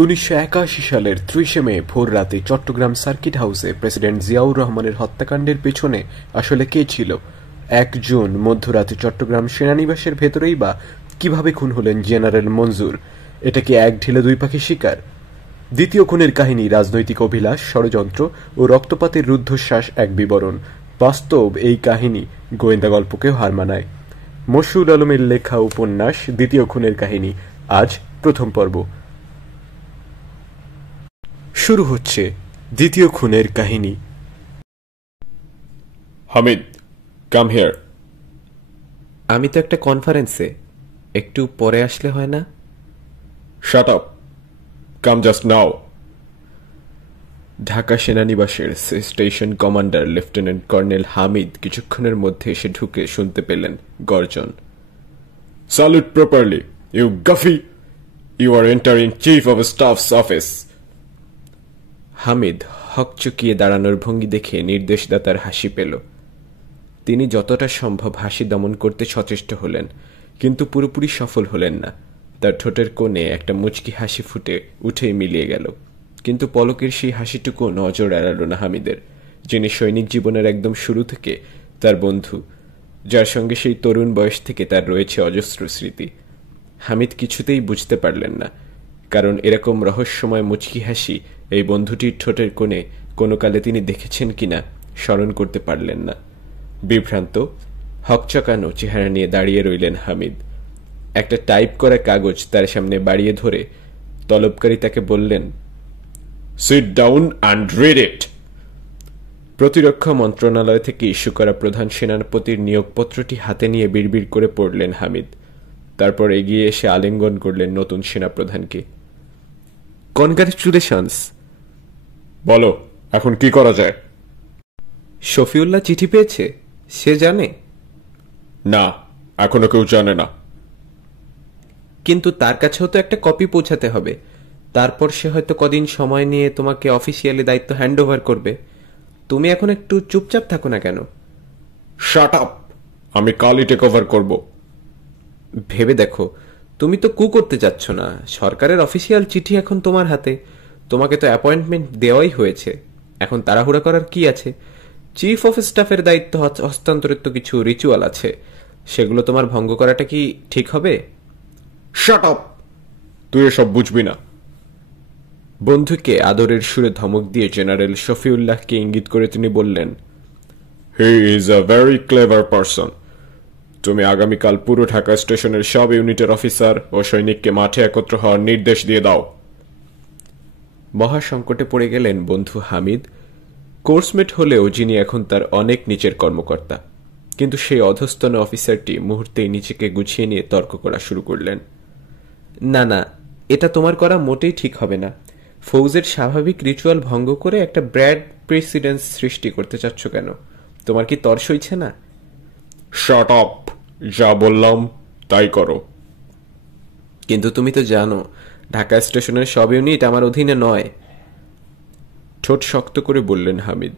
1981 সালের ৩০ মে ভোর রাতে চট্টগ্রাম সার্কিট হাউসে প্রেসিডেন্ট জিয়াউর রহমানের হত্যাকাণ্ডের পেছনে আসলে কে ছিল? ১ জুন মধ্যরাতে চট্টগ্রাম সেনানিবাসের ভেতরেই বা কিভাবে খুন হলেন জেনারেল মঞ্জুর? এটা কি এক ঢিলে দুই পাখি শিকার? দ্বিতীয় খুনের কাহিনী রাজনৈতিক অভিলাষ, ষড়যন্ত্র ও রক্তপাতের রুদ্ধশ্বাস এক বিবরণ। বাস্তব এই কাহিনী গোয়েন্দা গল্পকেও হার মানায়। মশিউল আলমের লেখা উপন্যাস দ্বিতীয় খুনের কাহিনী, আজ প্রথম পর্ব শুরু হচ্ছে। দ্বিতীয় খুনের কাহিনী। Hamid, come here. আমি তো একটা কনফারেন্সে, একটু পরে আসলে হয় না? Shut up, come just now. Dhaka সেনানিবাসের station commander lieutenant colonel Hamid কিছুক্ষণের মধ্যে এসে ঢুকে শুনতে পেলেন গর্জন। Salute properly, you goofy. You are entering chief of staffs office. Hamid হকচকিয়ে দাঁড়ানোর ভঙ্গি দেখে নির্দেশদাতার হাসি পেল। তিনি যতটা সম্ভব হাসি দমন করতে সচেষ্ট হলেন, কিন্তু পুরোপুরি সফল হলেন না। তার ঠোঁটের কোণে একটা মুচকি হাসি ফুটে উঠেই মিলিয়ে গেল, কিন্তু পলকের সেই হাসিটুকু নজর এড়াল না হামিদের, যিনি সৈনিক জীবনের একদম শুরু থেকে তার বন্ধু, যার সঙ্গে সেই তরুণ বয়স থেকে তার রয়েছে অজস্র স্মৃতি। হামিদ কিছুতেই বুঝতে পারলেন না, কারণ এরকম রহস্যময় মুচকি হাসি এই বন্ধুটির ঠোঁটের কোণে কোনো কালে তিনি দেখেছেন কিনা স্মরণ করতে পারলেন না। বিভ্রান্ত, হকচকানো চেহারা নিয়ে দাঁড়িয়ে রইলেন হামিদ। একটা টাইপ করা কাগজ তার সামনে বাড়িয়ে ধরে তলবকারী তাকে বললেন, sit down and read it. প্রতিরক্ষা মন্ত্রণালয় থেকে ইস্যু করা প্রধান সেনাপতির নিয়োগপত্রটি হাতে নিয়ে বিড়বিড় করে পড়লেন হামিদ। তারপর এগিয়ে এসে আলিঙ্গন করলেন নতুন সেনাপ্রধানকে। কনগ্রাচুলেশনস। বলো, এখন কি করা যায়? শফিউল্লাহ চিঠি পেয়েছে? সে জানে? না, এখনো কেউ জানে না। কিন্তু তার কাছেও তো একটা কপি পৌঁছাতে হবে। তারপর সে হয়তো কদিন সময় নিয়ে তোমাকে অফিসিয়ালি দায়িত্ব হ্যান্ড ওভার করবে। তুমি এখন একটু চুপচাপ থাকো না কেন? শাট আপ, আমি কালই টেক ওভার করব। ভেবে দেখো, তুমি তো কু করতে যাচ্ছ না। সরকারের অফিসিয়াল চিঠি এখন তোমার হাতে। তোমাকে তো অ্যাপয়েন্টমেন্ট দেওয়াই হয়েছে। এখন তাড়াহুড়া করার কি আছে? চিফ অফ স্টাফের দায়িত্ব হস্তান্তরের তো কিছু রিচুয়াল আছে, সেগুলো তোমার ভঙ্গ করাটা কি ঠিক হবে? শাট আপ, তুই এসব বুঝবি না। বন্ধুকে আদরের সুরে ধমক দিয়ে জেনারেল শফিউল্লাহকে ইঙ্গিত করে তিনি বললেন, he is a very clever person. তুমি আগামীকাল পুরো ঢাকা স্টেশনের সব ইউনিটের অফিসার ও সৈনিককে মাঠে একত্র হওয়ার নির্দেশ দিয়ে দাও। মহা সংকটে পড়ে গেলেন বন্ধু হামিদ। কোর্সমেট হলেও যিনি এখন তার অনেক নিচের কর্মকর্তা, কিন্তু সেই অধস্তন অফিসারটি মুহূর্তেই নিজেকে গুছিয়ে নিয়ে তর্ক করা শুরু করলেন। না না, এটা তোমার করা মোটেই ঠিক হবে না। ফৌজের স্বাভাবিক রিচুয়াল ভঙ্গ করে একটা ব্যাড প্রেসিডেন্স সৃষ্টি করতে চাচ্ছ কেন? তোমার কি তর সইছে না? শাট আপ, যা বললাম তাই করো। কিন্তু তুমি তো জানো, ঢাকা স্টেশনের সব ইউনিট আমার অধীনে নয়। ঠোঁট শক্ত করে বললেন হামিদ।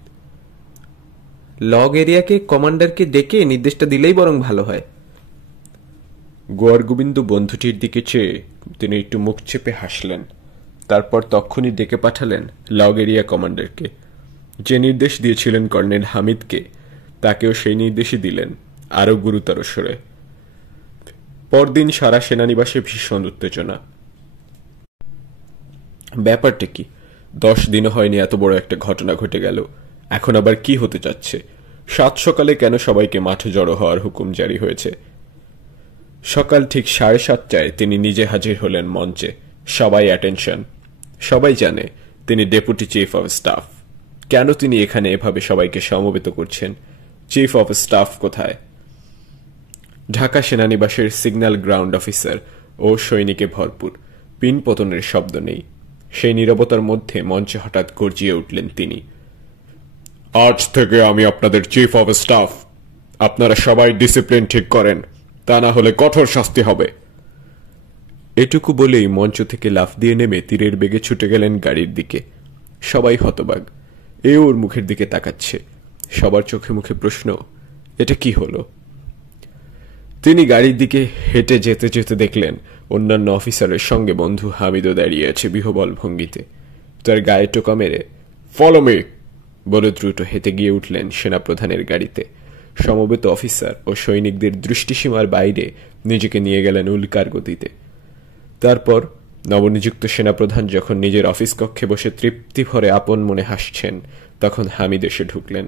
লগ এরিয়াকে কমান্ডারকে ডেকে নির্দেশটা দিলেই বরং ভালো হয়। গোয়ার গোবিন্দ বন্ধুটির দিকে চেয়ে তিনি একটু মুখ চেপে হাসলেন। তারপর তক্ষুনি ডেকে পাঠালেন লগ এরিয়া কমান্ডারকে। যে নির্দেশ দিয়েছিলেন কর্নেল হামিদকে, তাকেও সেই নির্দেশই দিলেন, আরও গুরুতর স্বরে। পরদিন সারা সেনানিবাসে ভীষণ উত্তেজনা। ব্যাপারটা কি? 10 দিনও হয়নি এত বড় একটা ঘটনা ঘটে গেল, এখন আবার কি হতে যাচ্ছে? 7 সকালে কেন সবাইকে মাঠে জড়ো হওয়ার হুকুম জারি হয়েছে? সকাল ঠিক 7:30টায় তিনি নিজে হাজির হলেন মঞ্চে। সবাই অ্যাটেনশন। সবাই জানে তিনি ডেপুটি চিফ অফ স্টাফ। কেন তিনি এখানে এভাবে সবাইকে সমবেত করছেন? চিফ অফ স্টাফ কোথায়? ঢাকা সেনানিবাসের সিগন্যাল গ্রাউন্ড অফিসার ও সৈনিকে ভরপুর। পিন পতনের শব্দ নেই। সেই নীরবতার মধ্যে মঞ্চে হঠাৎ গর্জিয়ে উঠলেন তিনি। আজ থেকে আমি আপনাদের চিফ অফ স্টাফ। আপনারা সবাই ডিসিপ্লিন ঠিক করেন, তা না হলে কঠোর শাস্তি হবে। এটুকু বলেই মঞ্চ থেকে লাফ দিয়ে নেমে তীরের বেগে ছুটে গেলেন গাড়ির দিকে। সবাই হতবাক, ওর মুখের দিকে তাকাচ্ছে। সবার চোখে মুখে প্রশ্ন, এটা কি হলো? তিনি গাড়ির দিকে হেঁটে যেতে যেতে দেখলেন অন্যান্য অফিসারের সঙ্গে বন্ধু হামিদও দাঁড়িয়ে আছে বিহবল ভঙ্গিতে। তার গায়ে টোকা মেরে ফলো মি বলে দ্রুত হেঁটে গিয়ে উঠলেন সেনাপ্রধানের গাড়িতে। সমবেত অফিসার ও সৈনিকদের দৃষ্টিসীমার বাইরে নিজেকে নিয়ে গেলেন উল্কার গতিতে। তারপর নবনিযুক্ত সেনাপ্রধান যখন নিজের অফিস কক্ষে বসে তৃপ্তি ভরে আপন মনে হাসছেন, তখন হামিদ এসে ঢুকলেন।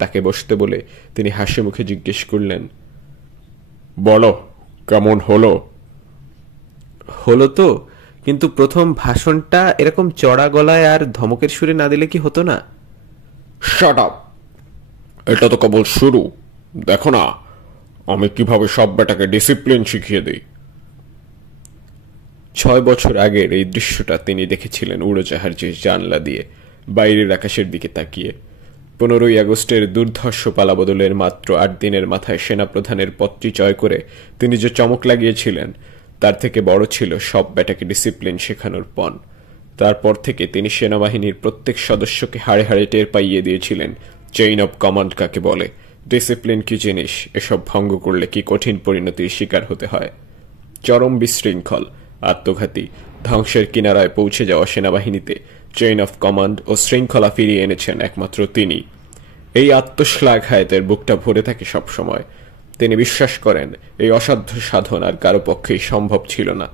তাকে বসতে বলে তিনি হাসি মুখে জিজ্ঞেস করলেন, বলো, কেমন হলো? হলো তো, কিন্তু প্রথম ভাষণটা এরকম চড়া গলায় আর ধমকের সুরে না দিলে কি হতো না? Shut up! এটা তো কেবল শুরু। দেখো না আমি কিভাবে সব বেটাকে ডিসিপ্লিন শিখিয়ে দিই। 6 বছর আগের এই দৃশ্যটা তিনি দেখেছিলেন উড়োজাহাজের জানলা দিয়ে বাইরের আকাশের দিকে তাকিয়ে। 15ই আগস্টের দুর্ধর্ষ পালাবদলের মাত্র 8 দিনের মাথায় সেনাপ্রধানের পদটি জয় করে তিনি যে চমক লাগিয়েছিলেন, তার থেকে বড় ছিল সব বেটাকে ডিসিপ্লিন শেখানোর পণ। তারপর থেকে তিনি সেনাবাহিনীর প্রত্যেক সদস্যকে হাড়ে হাড়ে টের পাইয়ে দিয়েছিলেন চেইন অব কমান্ড কাকে বলে, ডিসিপ্লিন কি জিনিস, এসব ভঙ্গ করলে কি কঠিন পরিণতির শিকার হতে হয়। চরম বিশৃঙ্খল, আত্মঘাতী, ধ্বংসের কিনারায় পৌঁছে যাওয়া সেনাবাহিনীতে চেইন অফ কমান্ড ও শৃঙ্খলা ফিরিয়ে এনেছেন একমাত্র তিনি। এই আত্মশ্লাঘায়তের বুকটা ভরে থাকে সবসময়। তিনি বিশ্বাস করেন এই অসাধ্য সাধন আর কারো পক্ষেই সম্ভব ছিল না।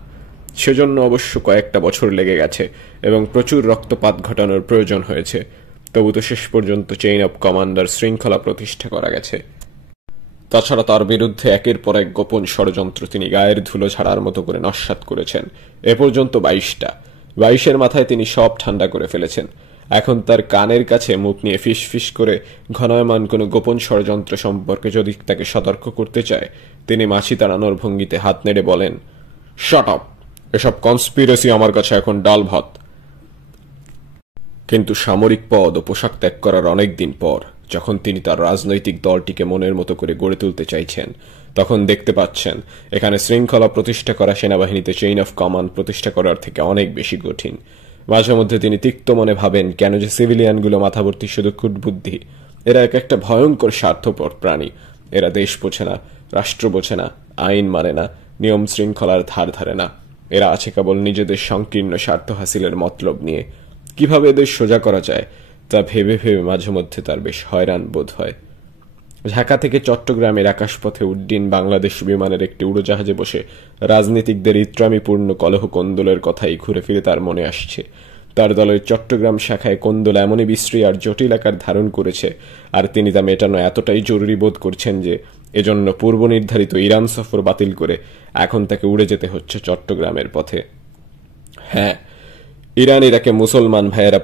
সেজন্য অবশ্য কয়েকটা বছর লেগে গেছে এবং প্রচুর রক্তপাত ঘটানোর প্রয়োজন হয়েছে, তবু তো শেষ পর্যন্ত চেইন অব কমান্ডার শৃঙ্খলা প্রতিষ্ঠা করা গেছে। তাছাড়া তার বিরুদ্ধে একের পর এক গোপন ষড়যন্ত্র তিনি গায়ের ধুলো ঝাড়ার মতো করে নস্যাৎ করেছেন। এ পর্যন্ত 22টা। 22-এর মাথায় তিনি সব ঠান্ডা করে ফেলেছেন। এখন তার কানের কাছে মুখ নিয়ে ফিস ফিস করে ঘনায়মান কোনো গোপন ষড়যন্ত্র সম্পর্কে যদি তাকে সতর্ক করতে চায়, তিনি মাছি তাড়ানোর ভঙ্গিতে হাত নেড়ে বলেন, শাট আপ! এসব কনস্পিরেসি আমার কাছে এখন ডাল ভাত। কিন্তু সামরিক পদ ও পোশাক ত্যাগ করার অনেক দিন পর যখন তিনি তার রাজনৈতিক দলটিকে মনের মতো করে গড়ে তুলতে চাইছেন, তখন দেখতে পাচ্ছেন এখানে শৃঙ্খলা প্রতিষ্ঠা করা সেনাবাহিনীতে চেইন অফ কমান্ড প্রতিষ্ঠা করার থেকে অনেক বেশি কঠিন। মাঝে মধ্যে তিনি তিক্ত মনে ভাবেন কেন যে সিভিলিয়ানগুলো মাথাভর্তি শুধু কুটবুদ্ধি। এরা এক একটা ভয়ঙ্কর স্বার্থপর প্রাণী। এরা দেশ বোঝে না, রাষ্ট্র বোঝে না, আইন মানে না, নিয়ম শৃঙ্খলার ধার ধারে না। এরা আছে কেবল নিজেদের সংকীর্ণ স্বার্থ হাসিলের মতলব নিয়ে। কিভাবে এদের সোজা করা যায় তা ভেবে ভেবে মাঝে মধ্যে তার বেশ হয়রান বোধ হয়। ঢাকা থেকে চট্টগ্রামের আকাশপথে উড্ডীন বাংলাদেশ বিমানের একটি উড়োজাহাজে বসে রাজনীতিকদের ইত্রামিপূর্ণ কলহ কোন্দলের কথাই ঘুরে ফিরে তার মনে আসছে। তার দলের চট্টগ্রাম শাখায় কোন্দল এমনই বিশ্রী আর জটিল আকার ধারণ করেছে, আর তিনি তা মেটানো এতটাই জরুরি বোধ করছেন যে এজন্য পূর্ব নির্ধারিত ইরান সফর বাতিল করে এখন তাকে উড়ে যেতে হচ্ছে চট্টগ্রামের পথে। হ্যাঁ, ইরান ইরাকে মুসলমান ভাইয়েরা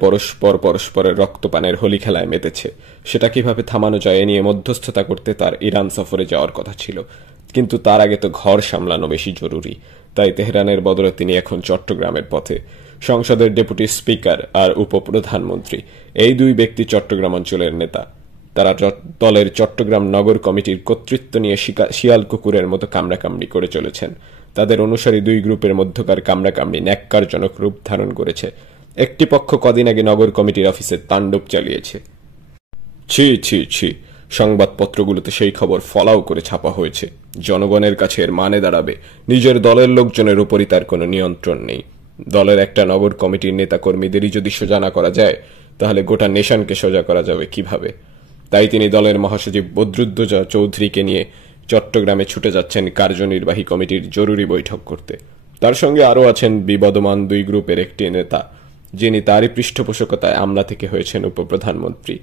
পরস্পরের রক্তপানের হোলি খেলায় মেতেছে। সেটা কিভাবে থামানো যায় এ নিয়ে মধ্যস্থতা করতে তার ইরান সফরে যাওয়ার কথা ছিল, কিন্তু তার আগে তো ঘর সামলানো বেশি জরুরি। তাই তেহরানের বদলে তিনি এখন চট্টগ্রামের পথে। সংসদের ডেপুটি স্পিকার আর উপপ্রধানমন্ত্রী এই দুই ব্যক্তি চট্টগ্রাম অঞ্চলের নেতা। তারা দলের চট্টগ্রাম নগর কমিটির কর্তৃত্ব নিয়ে শিয়াল কুকুরের মতো কামড়াকামড়ি করে চলেছেন। তাদের অনুসারী দুই গ্রুপের মধ্যকার কামড়াকামড়ি ন্যাক্কারজনক রূপ ধারণ করেছে। একটি পক্ষ কদিন আগে নগর কমিটির অফিসে তাণ্ডব চালিয়েছে। ছি ছি ছি, সংবাদপত্রগুলোতে সেই খবর ফলাও করে ছাপা হয়েছে। জনগণের কাছে এর মানে দাঁড়াবে নিজের দলের লোকজনের উপরই তার কোনো নিয়ন্ত্রণ নেই। দলের একটা নগর কমিটির নেতা কর্মীদেরই যদি সোজা না করা যায়, তাহলে গোটা নেশনকে সোজা করা যাবে কিভাবে? তাই তিনি দলের মহাসচিব বদরুদ্দোজা চৌধুরীকে নিয়ে চট্টগ্রামে ছুটে যাচ্ছেন কার্যনির্বাহী কমিটির জরুরি বৈঠক করতে। তার সঙ্গে আরও আছেন বিবদমান দুই গ্রুপের একটি নেতা, যিনি তারই পৃষ্ঠপোষকতায় আমলা থেকে হয়েছেন উপপ্রধানমন্ত্রী।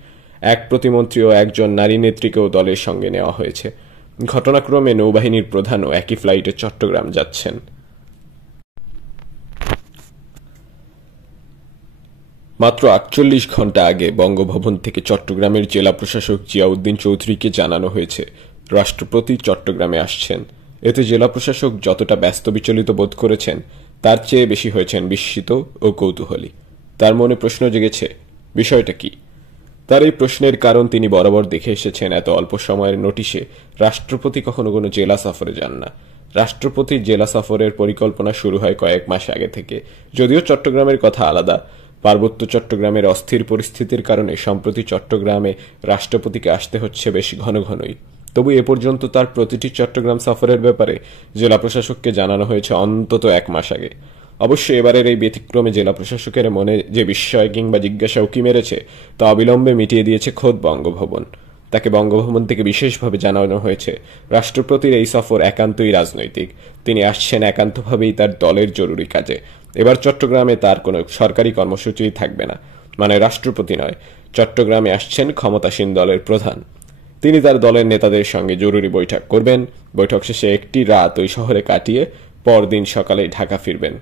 এক প্রতিমন্ত্রী ও একজন নারী নেত্রীকেও দলের সঙ্গে নেওয়া হয়েছে। ঘটনাক্রমে নৌবাহিনীর প্রধানও একই ফ্লাইটে চট্টগ্রাম যাচ্ছেন। মাত্র 48 ঘন্টা আগে বঙ্গভবন থেকে চট্টগ্রামের জেলা প্রশাসক জিয়াউদ্দিন চৌধুরীকে জানানো হয়েছে রাষ্ট্রপতি চট্টগ্রামে আসছেন। এতে জেলা প্রশাসক যতটা ব্যস্ত বিচলিত বোধ করেছেন, তার চেয়ে বেশি হয়েছেন বিস্মিত ও কৌতূহলী। তার মনে প্রশ্ন জেগেছে, বিষয়টা কি? তার এই প্রশ্নের কারণ তিনি বরাবর দেখে এসেছেন এত অল্প সময়ের নোটিশে রাষ্ট্রপতি কখনো কোনো জেলা সফরে যান না। রাষ্ট্রপতির জেলা সফরের পরিকল্পনা শুরু হয় কয়েক মাস আগে থেকে। যদিও চট্টগ্রামের কথা আলাদা। পার্বত্য চট্টগ্রামের অস্থির পরিস্থিতির কারণে সম্প্রতি চট্টগ্রামে রাষ্ট্রপতিকে আসতে হচ্ছে বেশ ঘন ঘনই। তবু এ পর্যন্ত তার প্রতিটি চট্টগ্রাম সফরের ব্যাপারে জেলা প্রশাসককে জানানো হয়েছে অন্তত 1 মাস আগে। অবশ্য এবারের এই ব্যতিক্রমে জেলা প্রশাসকের মনে যে বিস্ময় কিংবা জিজ্ঞাসা উকি মেরেছে তা অবিলম্বে মিটিয়ে দিয়েছে খোদ বঙ্গভবন। তাকে বঙ্গভবন থেকে বিশেষভাবে জানানো হয়েছে রাষ্ট্রপতির এই সফর একান্তই রাজনৈতিক। তিনি আসছেন একান্তভাবেই তার দলের জরুরি কাজে। এবার চট্টগ্রামে তার কোনো সরকারি কর্মসূচিই থাকবে না, মানে রাষ্ট্রপতি নয়, চট্টগ্রামে আসছেন ক্ষমতাসীন দলের প্রধান। তিনি তার দলের নেতাদের সঙ্গে জরুরি বৈঠক করবেন। বৈঠক শেষে একটি রাত ওই শহরে কাটিয়ে পরদিন সকালে ঢাকা ফিরবেন।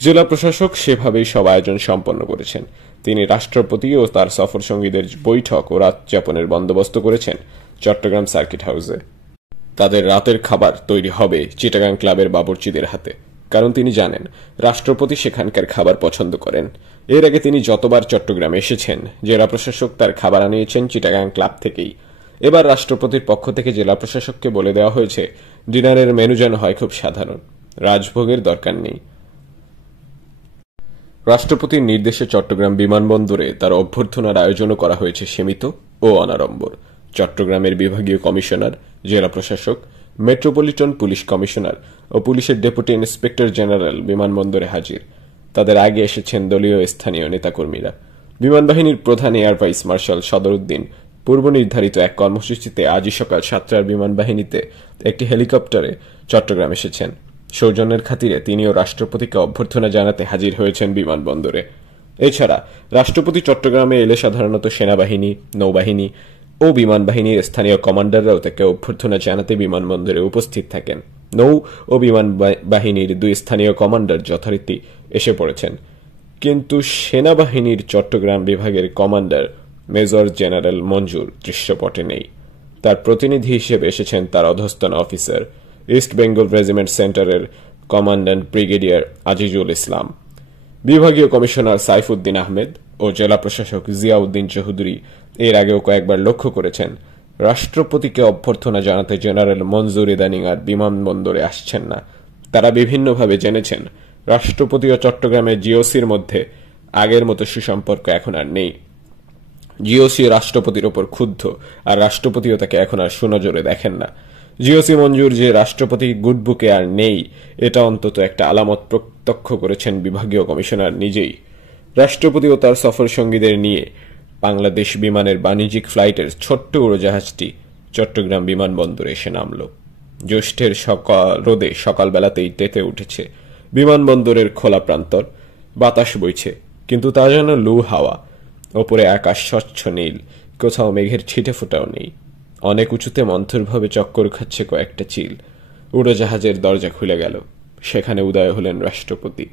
জেলা প্রশাসক সেভাবেই সব আয়োজন সম্পন্ন করেছেন। তিনি রাষ্ট্রপতি ও তার সফর সঙ্গীদের বৈঠক ও রাত যাপনের বন্দোবস্ত করেছেন চট্টগ্রাম সার্কিট হাউসে। তাদের রাতের খাবার তৈরি হবে চিটাগাং ক্লাবের বাবুর্চিদের হাতে, কারণ তিনি জানেন রাষ্ট্রপতি সেখানকার খাবার পছন্দ করেন। এর আগে তিনি যতবার চট্টগ্রামে এসেছেন জেলা প্রশাসক তার খাবার আনিয়েছেন চিটাগাং ক্লাব থেকেই। এবার রাষ্ট্রপতির পক্ষ থেকে জেলা প্রশাসককে বলে দেওয়া হয়েছে ডিনারের মেনু যেন হয় খুব সাধারণ, রাজভোগের দরকার নেই। রাষ্ট্রপতির নির্দেশে চট্টগ্রাম বিমানবন্দরে তার অভ্যর্থনার আয়োজনও করা হয়েছে সীমিত ও অনাড়ম্বর। চট্টগ্রামের বিভাগীয় কমিশনার, জেলা প্রশাসক, মেট্রোপলিটন পুলিশ কমিশনার ও পুলিশের ডেপুটি ইন্সপেক্টর জেনারেল বিমানবন্দরে হাজির। তাদের আগে এসেছেন দলীয় স্থানীয় নেতাকর্মীরা। বিমানবাহিনীর প্রধান এয়ার ভাইস মার্শাল সদরুদ্দিন পূর্ব নির্ধারিত এক কর্মসূচিতে আজই সকাল 7টার বিমানবাহিনীতে একটি হেলিকপ্টারে চট্টগ্রাম এসেছেন। সৌজন্যের খাতিরে তিনিও রাষ্ট্রপতিকে অভ্যর্থনা জানাতে হাজির হয়েছেন বিমানবন্দরে। এছাড়া রাষ্ট্রপতি চট্টগ্রামে এলে সাধারণত সেনাবাহিনী, নৌবাহিনী ও বিমানবাহিনীর স্থানীয় কমান্ডাররাও তাকে অভ্যর্থনা জানাতে বিমানবন্দরে উপস্থিত থাকেন। নৌ ও বিমান বাহিনীর 2 স্থানীয় কমান্ডার যথারীতি এসে পড়েছেন, কিন্তু সেনাবাহিনীর চট্টগ্রাম বিভাগের কমান্ডার মেজর জেনারেল মঞ্জুর দৃশ্যপটে নেই। তার প্রতিনিধি হিসেবে এসেছেন তার অধস্তন অফিসার, ইস্ট বেঙ্গল রেজিমেন্ট সেন্টারের কমান্ড্যান্ট ব্রিগেডিয়ার আজিজুল ইসলাম। বিভাগীয় কমিশনার সাইফুদ্দিন আহমেদ ও জেলা প্রশাসক জিয়াউদ্দিন চৌধুরী এর আগেও কয়েকবার লক্ষ্য করেছেন রাষ্ট্রপতিকে অভ্যর্থনা জানাতে জেনারেল মঞ্জুর ইদানিং আর বিমানবন্দরে আসছেন না। তারা বিভিন্নভাবে জেনেছেন রাষ্ট্রপতি ও চট্টগ্রামের জিওসির মধ্যে আগের মতো সুসম্পর্ক এখন আর নেই। জিওসি রাষ্ট্রপতির ওপর ক্ষুব্ধ, আর রাষ্ট্রপতিও তাকে এখন আর সুনজরে দেখেন না। জিওসি মঞ্জুর যে রাষ্ট্রপতি গুডবুকে আর নেই, এটা অন্তত একটা আলামত প্রত্যক্ষ করেছেন বিভাগীয় কমিশনার নিজেই। রাষ্ট্রপতি ও তার সফর সঙ্গীদের নিয়ে বাংলাদেশ বিমানের বাণিজ্যিক ফ্লাইটের ছোট্ট উড়োজাহাজটি চট্টগ্রাম বিমানবন্দরে এসে নামল। জ্যৈষ্ঠের রোদে সকালবেলাতেই তেতে উঠেছে বিমানবন্দরের খোলা প্রান্তর। বাতাস বইছে, কিন্তু তা যেন লু হাওয়া। ওপরে আকাশ স্বচ্ছ নীল, কোথাও মেঘের ছিটে ফোটাও নেই। অনেক উঁচুতে মন্থরভাবে চক্কর খাচ্ছে কয়েকটা চিল। উড়োজাহাজের দরজা খুলে গেল। সেখানে উদয় হলেন রাষ্ট্রপতি।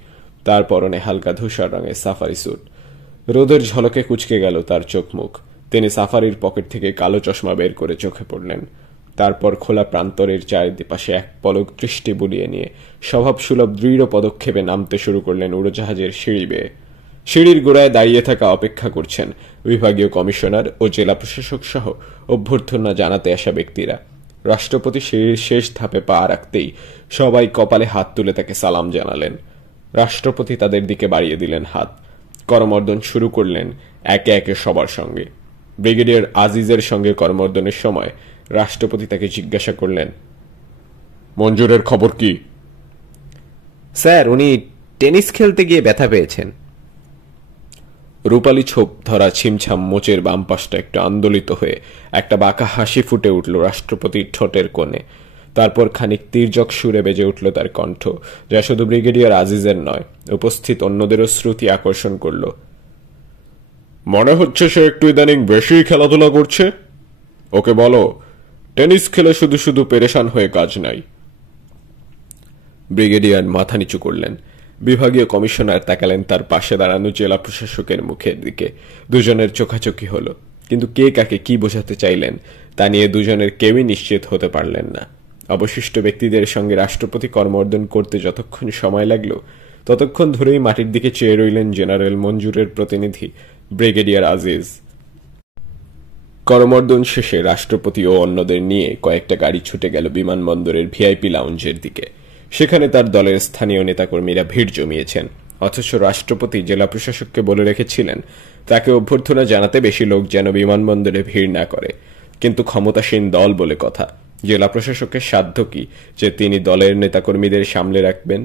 তার পরনে হালকা ধূসর রঙের সাফারি স্যুট। রোদের ঝলকে কুচকে গেল তার চোখ মুখ। তিনি সাফারির পকেট থেকে কালো চশমা বের করে চোখে পড়লেন। তারপর খোলা প্রান্তরের চারিপাশে এক পলক দৃষ্টি বুলিয়ে নিয়ে স্বভাবসুলভ দৃঢ় পদক্ষেপে নামতে শুরু করলেন উড়োজাহাজের সিঁড়ি বেয়ে। সিঁড়ির গোড়ায় দাঁড়িয়ে থাকা অপেক্ষা করছেন বিভাগীয় কমিশনার ও জেলা প্রশাসক সহ অভ্যর্থনা জানাতে আসা ব্যক্তিরা। রাষ্ট্রপতি সিঁড়ির শেষ ধাপে পা রাখতেই সবাই কপালে হাত তুলে তাকে সালাম জানালেন। রাষ্ট্রপতি তাদের দিকে বাড়িয়ে দিলেন হাত। করমর্দন শুরু করলেন একে একে সবার সঙ্গে। ব্রিগেডিয়ার আজিজের সঙ্গে করমর্দনের সময় রাষ্ট্রপতি তাকে জিজ্ঞাসা করলেন, মঞ্জুরের খবর কি? স্যার, উনি টেনিস খেলতে গিয়ে ব্যথা পেয়েছেন। রূপালী ছোপ ধরা ছিমছাম মোচের বাম পাশটা একটু আন্দোলিত হয়ে একটা বাঁকা হাসি ফুটে উঠল রাষ্ট্রপতির ঠোঁটের কোণে। তারপর খানিক তির্যক সুরে বেজে উঠল তার কণ্ঠ, যা শুধু ব্রিগেডিয়ার আজিজের নয়, উপস্থিত অন্যদেরও শ্রুতি আকর্ষণ করল। মনে হচ্ছে সে একটু ইদানিং বেশি খেলাধুলা করছে। ওকে বলো, টেনিস খেলে শুধু শুধু পেরেশান হয়ে কাজ নাই। ব্রিগেডিয়ার মাথা নিচু করলেন। বিভাগীয় কমিশনার তাকালেন তার পাশে দাঁড়ানো জেলা প্রশাসকের মুখের দিকে। দুজনের চোখাচোখি হল, কিন্তু কে কাকে কি বোঝাতে চাইলেন তা নিয়ে দুজনের কেউই নিশ্চিত হতে পারলেন না। অবশিষ্ট ব্যক্তিদের সঙ্গে রাষ্ট্রপতি করমর্দন করতে যতক্ষণ সময় লাগলো, ততক্ষণ ধরেই মাটির দিকে চেয়ে রইলেন জেনারেল মঞ্জুরের প্রতিনিধি ব্রিগেডিয়ার আজিজ। করমর্দন শেষে রাষ্ট্রপতি ও অন্যদের নিয়ে কয়েকটা গাড়ি ছুটে গেল বিমানবন্দরের ভিআইপি লাউঞ্জের দিকে। সেখানে তার দলের স্থানীয় নেতাকর্মীরা ভিড় জমিয়েছেন, অথচ রাষ্ট্রপতি জেলা প্রশাসককে বলে রেখেছিলেন তাকে অভ্যর্থনা জানাতে বেশি লোক যেন বিমানবন্দরে ভিড় না করে। কিন্তু ক্ষমতাসীন দল বলে কথা, জেলা প্রশাসকের সাধ্য কি যে তিনি দলের নেতাকর্মীদের সামলে রাখবেন?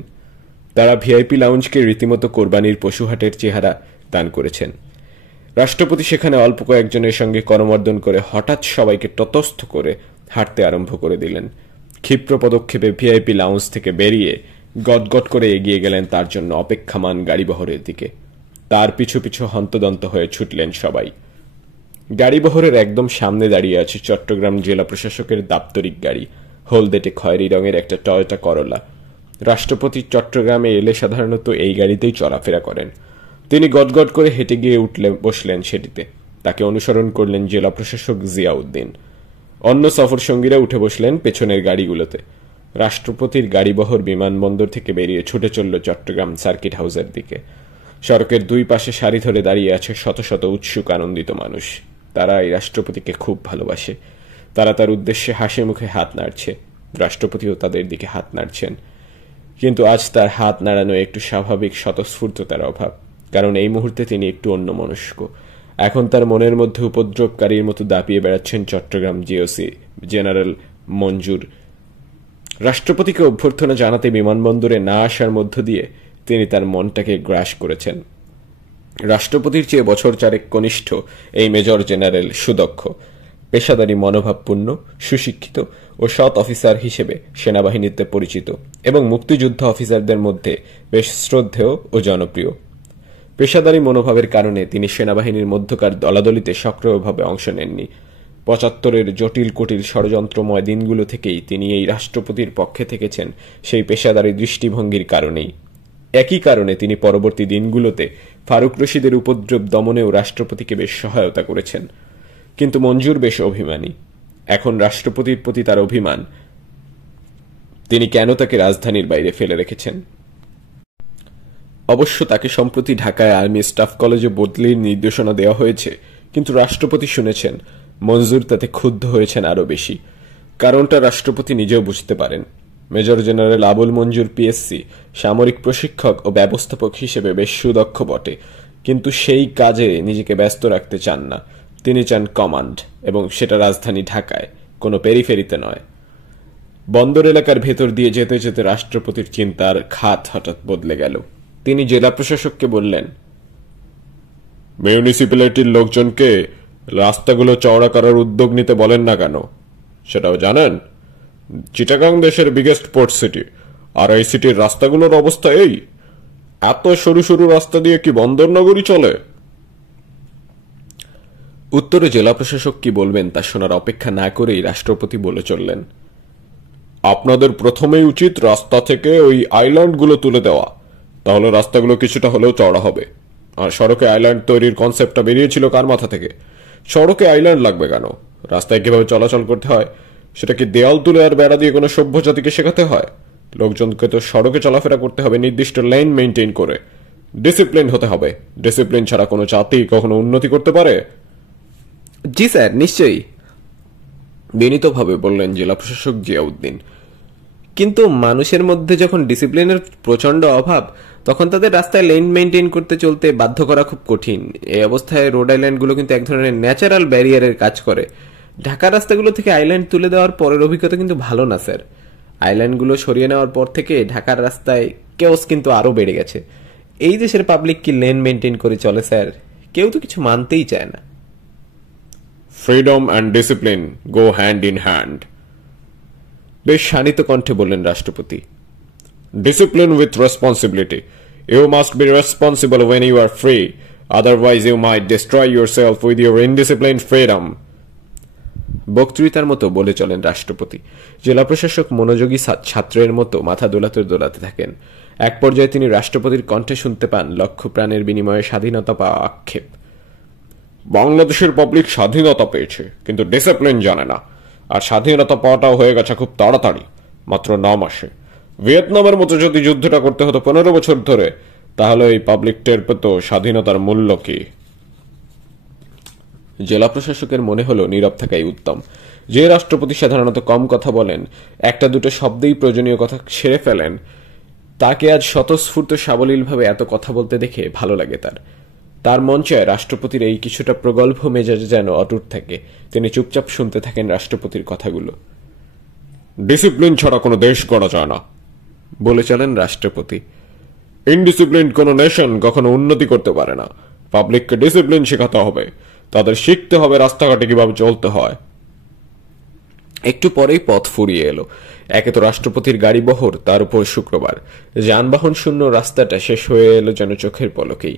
তারা ভিআইপি লাউঞ্জকে রীতিমতো কোরবানির পশুহাটের চেহারা দান করেছেন। রাষ্ট্রপতি সেখানে অল্প কয়েকজনের সঙ্গে করমর্দন করে হঠাৎ সবাইকে তটস্থ করে হাঁটতে আরম্ভ করে দিলেন। ক্ষিপ্র পদক্ষেপে ভিআইপি লাউঞ্জ থেকে বেরিয়ে গটগট করে এগিয়ে গেলেন তার জন্য অপেক্ষামান গাড়িবহরের দিকে। তার পিছু পিছু হন্তদন্ত হয়ে ছুটলেন সবাই। গাড়িবহরের একদম সামনে দাঁড়িয়ে আছে চট্টগ্রাম জেলা প্রশাসকের দাপ্তরিক গাড়ি, হলদেটে খয়েরি রঙের একটা টয়োটা করলা। রাষ্ট্রপতি চট্টগ্রামে এলে সাধারণত এই গাড়িতেই চলাফেরা করেন। তিনি গটগট করে হেঁটে গিয়ে বসলেন সেটিতে। তাকে অনুসরণ করলেন জেলা প্রশাসক জিয়াউদ্দিন। অন্য সফর সঙ্গীরা উঠে বসলেন পেছনের গাড়িগুলোতে। রাষ্ট্রপতির গাড়িবহর বিমানবন্দর থেকে বেরিয়ে ছুটে চলল চট্টগ্রাম সার্কিট হাউসের দিকে। সড়কের দুই পাশে সারি ধরে দাঁড়িয়ে আছে শত শত উৎসুক আনন্দিত মানুষ। তারা এই রাষ্ট্রপতিকে খুব ভালোবাসে। তারা তার উদ্দেশ্যে হাসি মুখে হাত নাড়ছে। রাষ্ট্রপতিও তাদের দিকে হাত নাড়ছেন। কিন্তু আজ তার হাত নাড়ানো একটু স্বাভাবিক স্বতঃস্ফূর্ততার অভাব, কারণ এই মুহূর্তে তিনি একটু অন্যমনস্ক। এখন তার মনের মধ্যে উপদ্রবকারীর মতো দাপিয়ে বেড়াচ্ছেন চট্টগ্রাম জিওসি জেনারেল মঞ্জুর। রাষ্ট্রপতিকে অভ্যর্থনা জানাতে বিমানবন্দরে না আসার মধ্য দিয়ে তিনি তার মনটাকে গ্রাস করেছেন। রাষ্ট্রপতির চেয়ে বছর চারেক কনিষ্ঠ এই মেজর জেনারেল সুদক্ষ, পেশাদারী মনোভাবপূর্ণ, সুশিক্ষিত ও সৎ অফিসার হিসেবে সেনাবাহিনীতে পরিচিত এবং মুক্তিযুদ্ধ অফিসারদের মধ্যে বেশ শ্রদ্ধেয় ও জনপ্রিয়। পেশাদারী মনোভাবের কারণে তিনি সেনাবাহিনীর মধ্যকার দলাদলিতে সক্রিয়ভাবে অংশ নেননি। ৭৫-এর জটিল কুটিল ষড়যন্ত্রময় দিনগুলো থেকেই তিনি এই রাষ্ট্রপতির পক্ষে থেকেছেন সেই পেশাদারী দৃষ্টিভঙ্গির কারণেই। একই কারণে তিনি পরবর্তী দিনগুলোতে ফারুক রশিদের উপদ্রব দমনেও রাষ্ট্রপতিকে বেশ সহায়তা করেছেন। কিন্তু মঞ্জুর বেশ অভিমানী। এখন রাষ্ট্রপতির প্রতি তার অভিমান তিনি কেন তাকে রাজধানীর বাইরে ফেলে রেখেছেন? অবশ্য তাকে সম্প্রতি ঢাকায় আর্মি স্টাফ কলেজে বদলির নির্দেশনা দেওয়া হয়েছে, কিন্তু রাষ্ট্রপতি শুনেছেন মঞ্জুর তাতে ক্ষুব্ধ হয়েছেন আরও বেশি। কারণটা রাষ্ট্রপতি নিজেও বুঝতে পারেন। মেজর জেনারেল আবুল মঞ্জুর পিএসসি সামরিক প্রশিক্ষক ও ব্যবস্থাপক হিসেবে বেশ সুদক্ষ বটে, কিন্তু সেই কাজে নিজেকে ব্যস্ত রাখতে চান না। তিনি চান কমান্ড, এবং সেটা রাজধানী ঢাকায়, কোনো পেরিফেরিতে নয়। বন্দর এলাকার ভেতর দিয়ে যেতে যেতে রাষ্ট্রপতির চিন্তার খাত হঠাৎ বদলে গেল। তিনি জেলা প্রশাসককে বললেন, মিউনিসিপ্যালিটির লোকজনকে রাস্তাগুলো চওড়া করার উদ্যোগ নিতে বলেন না কেন? সেটাও জানেন চিটাগাং দেশের বিগেস্ট পোর্ট সিটি, আর এই সিটির রাস্তাগুলোর অবস্থা এই। এত সরু সরু রাস্তা দিয়ে কি বন্দর নগরী চলে? উত্তরে জেলা প্রশাসক কি বলবেন তা শোনার অপেক্ষা না করেই রাষ্ট্রপতি বলে চললেন, আপনাদের প্রথমেই উচিত রাস্তা থেকে ওই আইল্যান্ডগুলো তুলে দেওয়া, তাহলে রাস্তাগুলো কিছুটা হলেও চওড়া হবে। আর সড়কে আইল্যান্ড তৈরির কনসেপ্টটা বেরিয়েছিল কার মাথা থেকে? সড়কে আইল্যান্ড লাগবে কেন? রাস্তায় কিভাবে চলাচল করতে হয় সেটা কি দেয়াল তুলে আর বেড়া দিয়ে কোনো সভ্য জাতিকে শেখাতে হয়? লোকজনকে তো সড়কে চলাফেরা করতে হবে নির্দিষ্ট লাইন মেইনটেইন করে। ডিসিপ্লিন হতে হবে। ডিসিপ্লিন ছাড়া কোনো জাতি কখনো উন্নতি করতে পারে? জি স্যার, নিশ্চয়ই, বিনীতভাবে বললেন জেলা প্রশাসক জিয়াউদ্দিন। কিন্তু মানুষের মধ্যে যখন ডিসিপ্লিনের প্রচন্ড অভাব, তখন তাদের রাস্তায় লেন মেইনটেইন করতে চলতে বাধ্য করা খুব কঠিন। এই অবস্থায় রোড আইল্যান্ডগুলো কিন্তু এক ধরনের ন্যাচারাল ব্যারিয়ারের কাজ করে। ঢাকার রাস্তাগুলো থেকে আইল্যান্ড তুলে দেওয়ার পরের অভিজ্ঞতা কিন্তু ভালো না স্যার। আইল্যান্ডগুলো সরিয়ে নেওয়ার পর থেকে ঢাকার রাস্তায় কেওস কিন্তু আরো বেড়ে গেছে। এই দেশের পাবলিক কি লেন মেইনটেইন করে চলে স্যার? কেউ তো কিছু মানতেই চায় না। Freedom and discipline go hand in hand, বেশ শানিত কণ্ঠে বললেন রাষ্ট্রপতি। Discipline with responsibility. You must be responsible when you are free, otherwise you might destroy yourself with your indisciplined freedom. বক্তৃতার মতো বলে চলেন রাষ্ট্রপতি। জেলা প্রশাসক মনোযোগী ছাত্রের মতো মাথা দোলাতে দোলাতে থাকেন। এক পর্যায়ে তিনি রাষ্ট্রপতির কণ্ঠে শুনতে পান লক্ষ প্রাণের বিনিময়ে স্বাধীনতা পাওয়া আক্ষেপ। বাংলাদেশের পাবলিক স্বাধীনতা পেয়েছে, কিন্তু ডিসিপ্লিন জানে না। আর স্বাধীনতা পাওয়াটাও হয়ে গেছে খুব তাড়াতাড়ি, মাত্র 9 মাসে। ভিয়েতনামের মতো যদি যুদ্ধটা করতে হতো 15 বছর ধরে, তাহলে এই পাবলিক টের পেত স্বাধীনতার মূল্য কি। জেলা প্রশাসকের মনে হলো নীরব থাকাই উত্তম। যে রাষ্ট্রপতি সাধারণত কম কথা বলেন, একটা দুটো শব্দেই প্রয়োজনীয় কথা সেরে ফেলেন, তাকে আজ স্বতঃস্ফূর্ত সাবলীলভাবে এত কথা বলতে দেখে ভালো লাগে তার। তার মন চায় রাষ্ট্রপতির এই কিছুটা প্রগল্ভ মেজাজ যেন অটুট থাকে। তিনি চুপচাপ শুনতে থাকেন রাষ্ট্রপতির কথাগুলো। ডিসিপ্লিন ছাড়া কোনো দেশ গড়া যায় না বলে চলেন রাষ্ট্রপতি। ইনডিসিপ্লিন কোনো নেশন কখনো উন্নতি করতে পারে না। পাবলিককে ডিসিপ্লিন শেখাতে হবে, তাদের শিখতে হবে রাস্তাঘাটে কিভাবে চলতে হয়। একটু পরেই পথ ফুরিয়ে এলো। একে তো রাষ্ট্রপতির গাড়ি বহর, তার উপর শুক্রবার। যানবাহন শূন্য রাস্তাটা শেষ হয়ে এলো যেন চোখের পলকেই।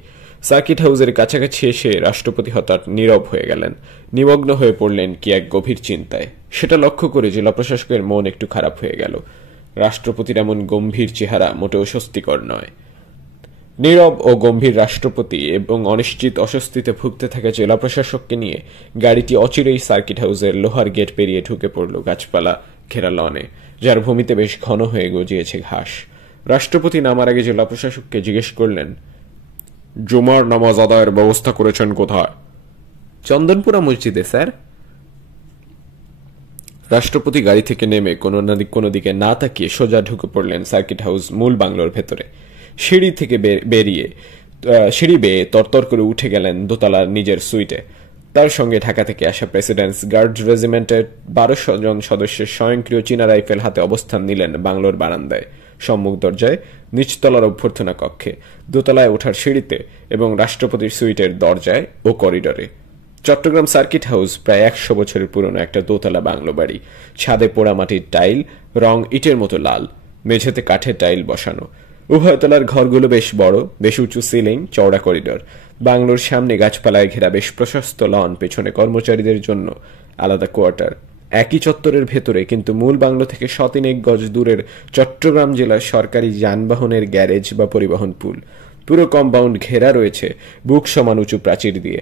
সার্কিট হাউসের কাছাকাছি এসে রাষ্ট্রপতি হঠাৎ নীরব হয়ে গেলেন। নিমগ্ন হয়ে পড়লেন কি এক গভীর চিন্তায়। সেটা লক্ষ্য করে জেলা প্রশাসকের মন একটু খারাপ হয়ে গেল। রাষ্ট্রপতির এমন গম্ভীর চেহারা মোটেও স্বস্তিকর নয়। নীরব ও গম্ভীর রাষ্ট্রপতি এবং অনিশ্চিত অস্বস্তিতে ভুগতে থাকা জেলা প্রশাসককে নিয়ে গাড়িটি অচিরেই সার্কিট হাউসের লোহার গেট পেরিয়ে ঢুকে পড়ল গাছপালা ঘেরা লনে, যার ভূমিতে বেশ ঘন হয়ে গজিয়েছে ঘাস। রাষ্ট্রপতি নামার আগে জেলা প্রশাসককে জিজ্ঞেস করলেন, জুমার নামাজ আদায়ের ব্যবস্থা করেছেন কোথায়? চন্দনপুরা মসজিদে, স্যার। রাষ্ট্রপতি গাড়ি থেকে নেমে কোনো দিকে না তাকিয়ে সোজা ঢুকে পড়লেন সার্কিট হাউস মূল বাংলোর ভেতরে। সিঁড়ি বেয়ে তরতর করে উঠে গেলেন দোতলার নিজের সুইটে। তার সঙ্গে ঢাকা থেকে আসা প্রেসিডেন্টস গার্ড রেজিমেন্টের 12 জন সদস্যের স্বয়ংক্রিয় চীনা রাইফেল হাতে অবস্থান নিলেন বাংলোর বারান্দায়, সম্মুখ দরজায়, নিচতলার অভ্যর্থনা কক্ষে, দোতলায় ওঠার সিঁড়িতে এবং রাষ্ট্রপতির সুইটের দরজায় ও করিডরে। চট্টগ্রাম সার্কিট হাউস প্রায় 100 বছরের পুরনো একটা দোতলা বাংলো বাড়ি। ছাদে পোড়া মাটির টাইল, রং ইটের মতো লাল, মেঝেতে কাঠের টাইল বসানো। উভয়তলার ঘরগুলো বেশ বড়, বেশ উঁচু সিলিং, চওড়া করিডর। বাংলোর সামনে গাছপালায় ঘেরা বেশ প্রশস্ত লন, পেছনে কর্মচারীদের জন্য আলাদা কোয়ার্টার। একই চত্বরের ভেতরে কিন্তু মূল বাংলো থেকে 100 গজ দূরের চট্টগ্রাম জেলার সরকারি যানবাহনের গ্যারেজ বা পরিবহন পুল। পুরো কম্পাউন্ড ঘেরা রয়েছে বুক সমান উঁচু প্রাচীর দিয়ে।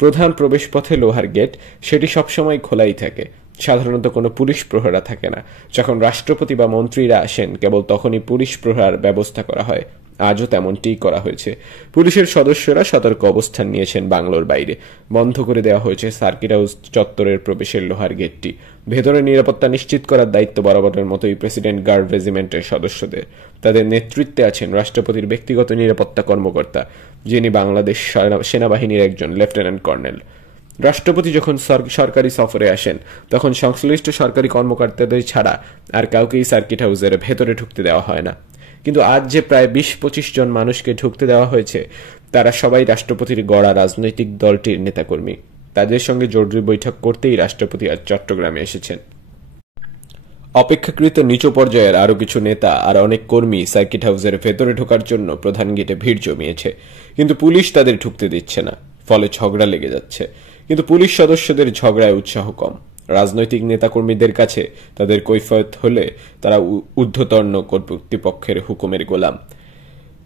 প্রধান প্রবেশপথে লোহার গেট, সেটি সবসময় খোলাই থাকে। সাধারণত কোনো পুলিশ প্রহরা থাকে না। যখন রাষ্ট্রপতি বা মন্ত্রীরা আসেন কেবল তখনই পুলিশ প্রহরার ব্যবস্থা করা হয়। আজও তেমনটিই করা হয়েছে। পুলিশের সদস্যরা সতর্ক অবস্থান নিয়েছেন বাংলোর বাইরে। বন্ধ করে দেওয়া হয়েছে সার্কিট হাউস চত্বরের প্রবেশের লোহার গেটটি। ভেতরে নিরাপত্তা নিশ্চিত করার দায়িত্ব বরাবরের মতোই প্রেসিডেন্ট গার্ড রেজিমেন্টের সদস্যদের। তাদের নেতৃত্বে আছেন রাষ্ট্রপতির ব্যক্তিগত নিরাপত্তা কর্মকর্তা, যিনি বাংলাদেশ সেনাবাহিনীর একজন লেফটেন্যান্ট কর্নেল। রাষ্ট্রপতি যখন সরকারি সফরে আসেন তখন সংশ্লিষ্ট সরকারি কর্মকর্তাদের ছাড়া আর কাউকেই সার্কিট হাউসের ভেতরে ঢুকতে দেওয়া হয় না। কিন্তু আজ যে প্রায় 20-25 জন মানুষকে ঢুকতে দেওয়া হয়েছে, তারা সবাই রাষ্ট্রপতির গড়া রাজনৈতিক দলটির নেতাকর্মী। তাদের সঙ্গে জরুরি বৈঠক করতেই রাষ্ট্রপতি আজ চট্টগ্রামে এসেছেন। অপেক্ষাকৃত নিচু পর্যায়ের আরও কিছু নেতা আর অনেক কর্মী সার্কিট হাউসের ভেতরে ঢোকার জন্য প্রধান গেটে ভিড় জমিয়েছে, কিন্তু পুলিশ তাদের ঢুকতে দিচ্ছে না। ফলে ঝগড়া লেগে যাচ্ছে। কিন্তু পুলিশ সদস্যদের ঝগড়ায় উৎসাহ কম। রাজনৈতিক নেতাকর্মীদের কাছে তাদের কৈফিয়ত হলে তারা ঊর্ধ্বতন কর্তৃপক্ষের হুকুমের গোলাম।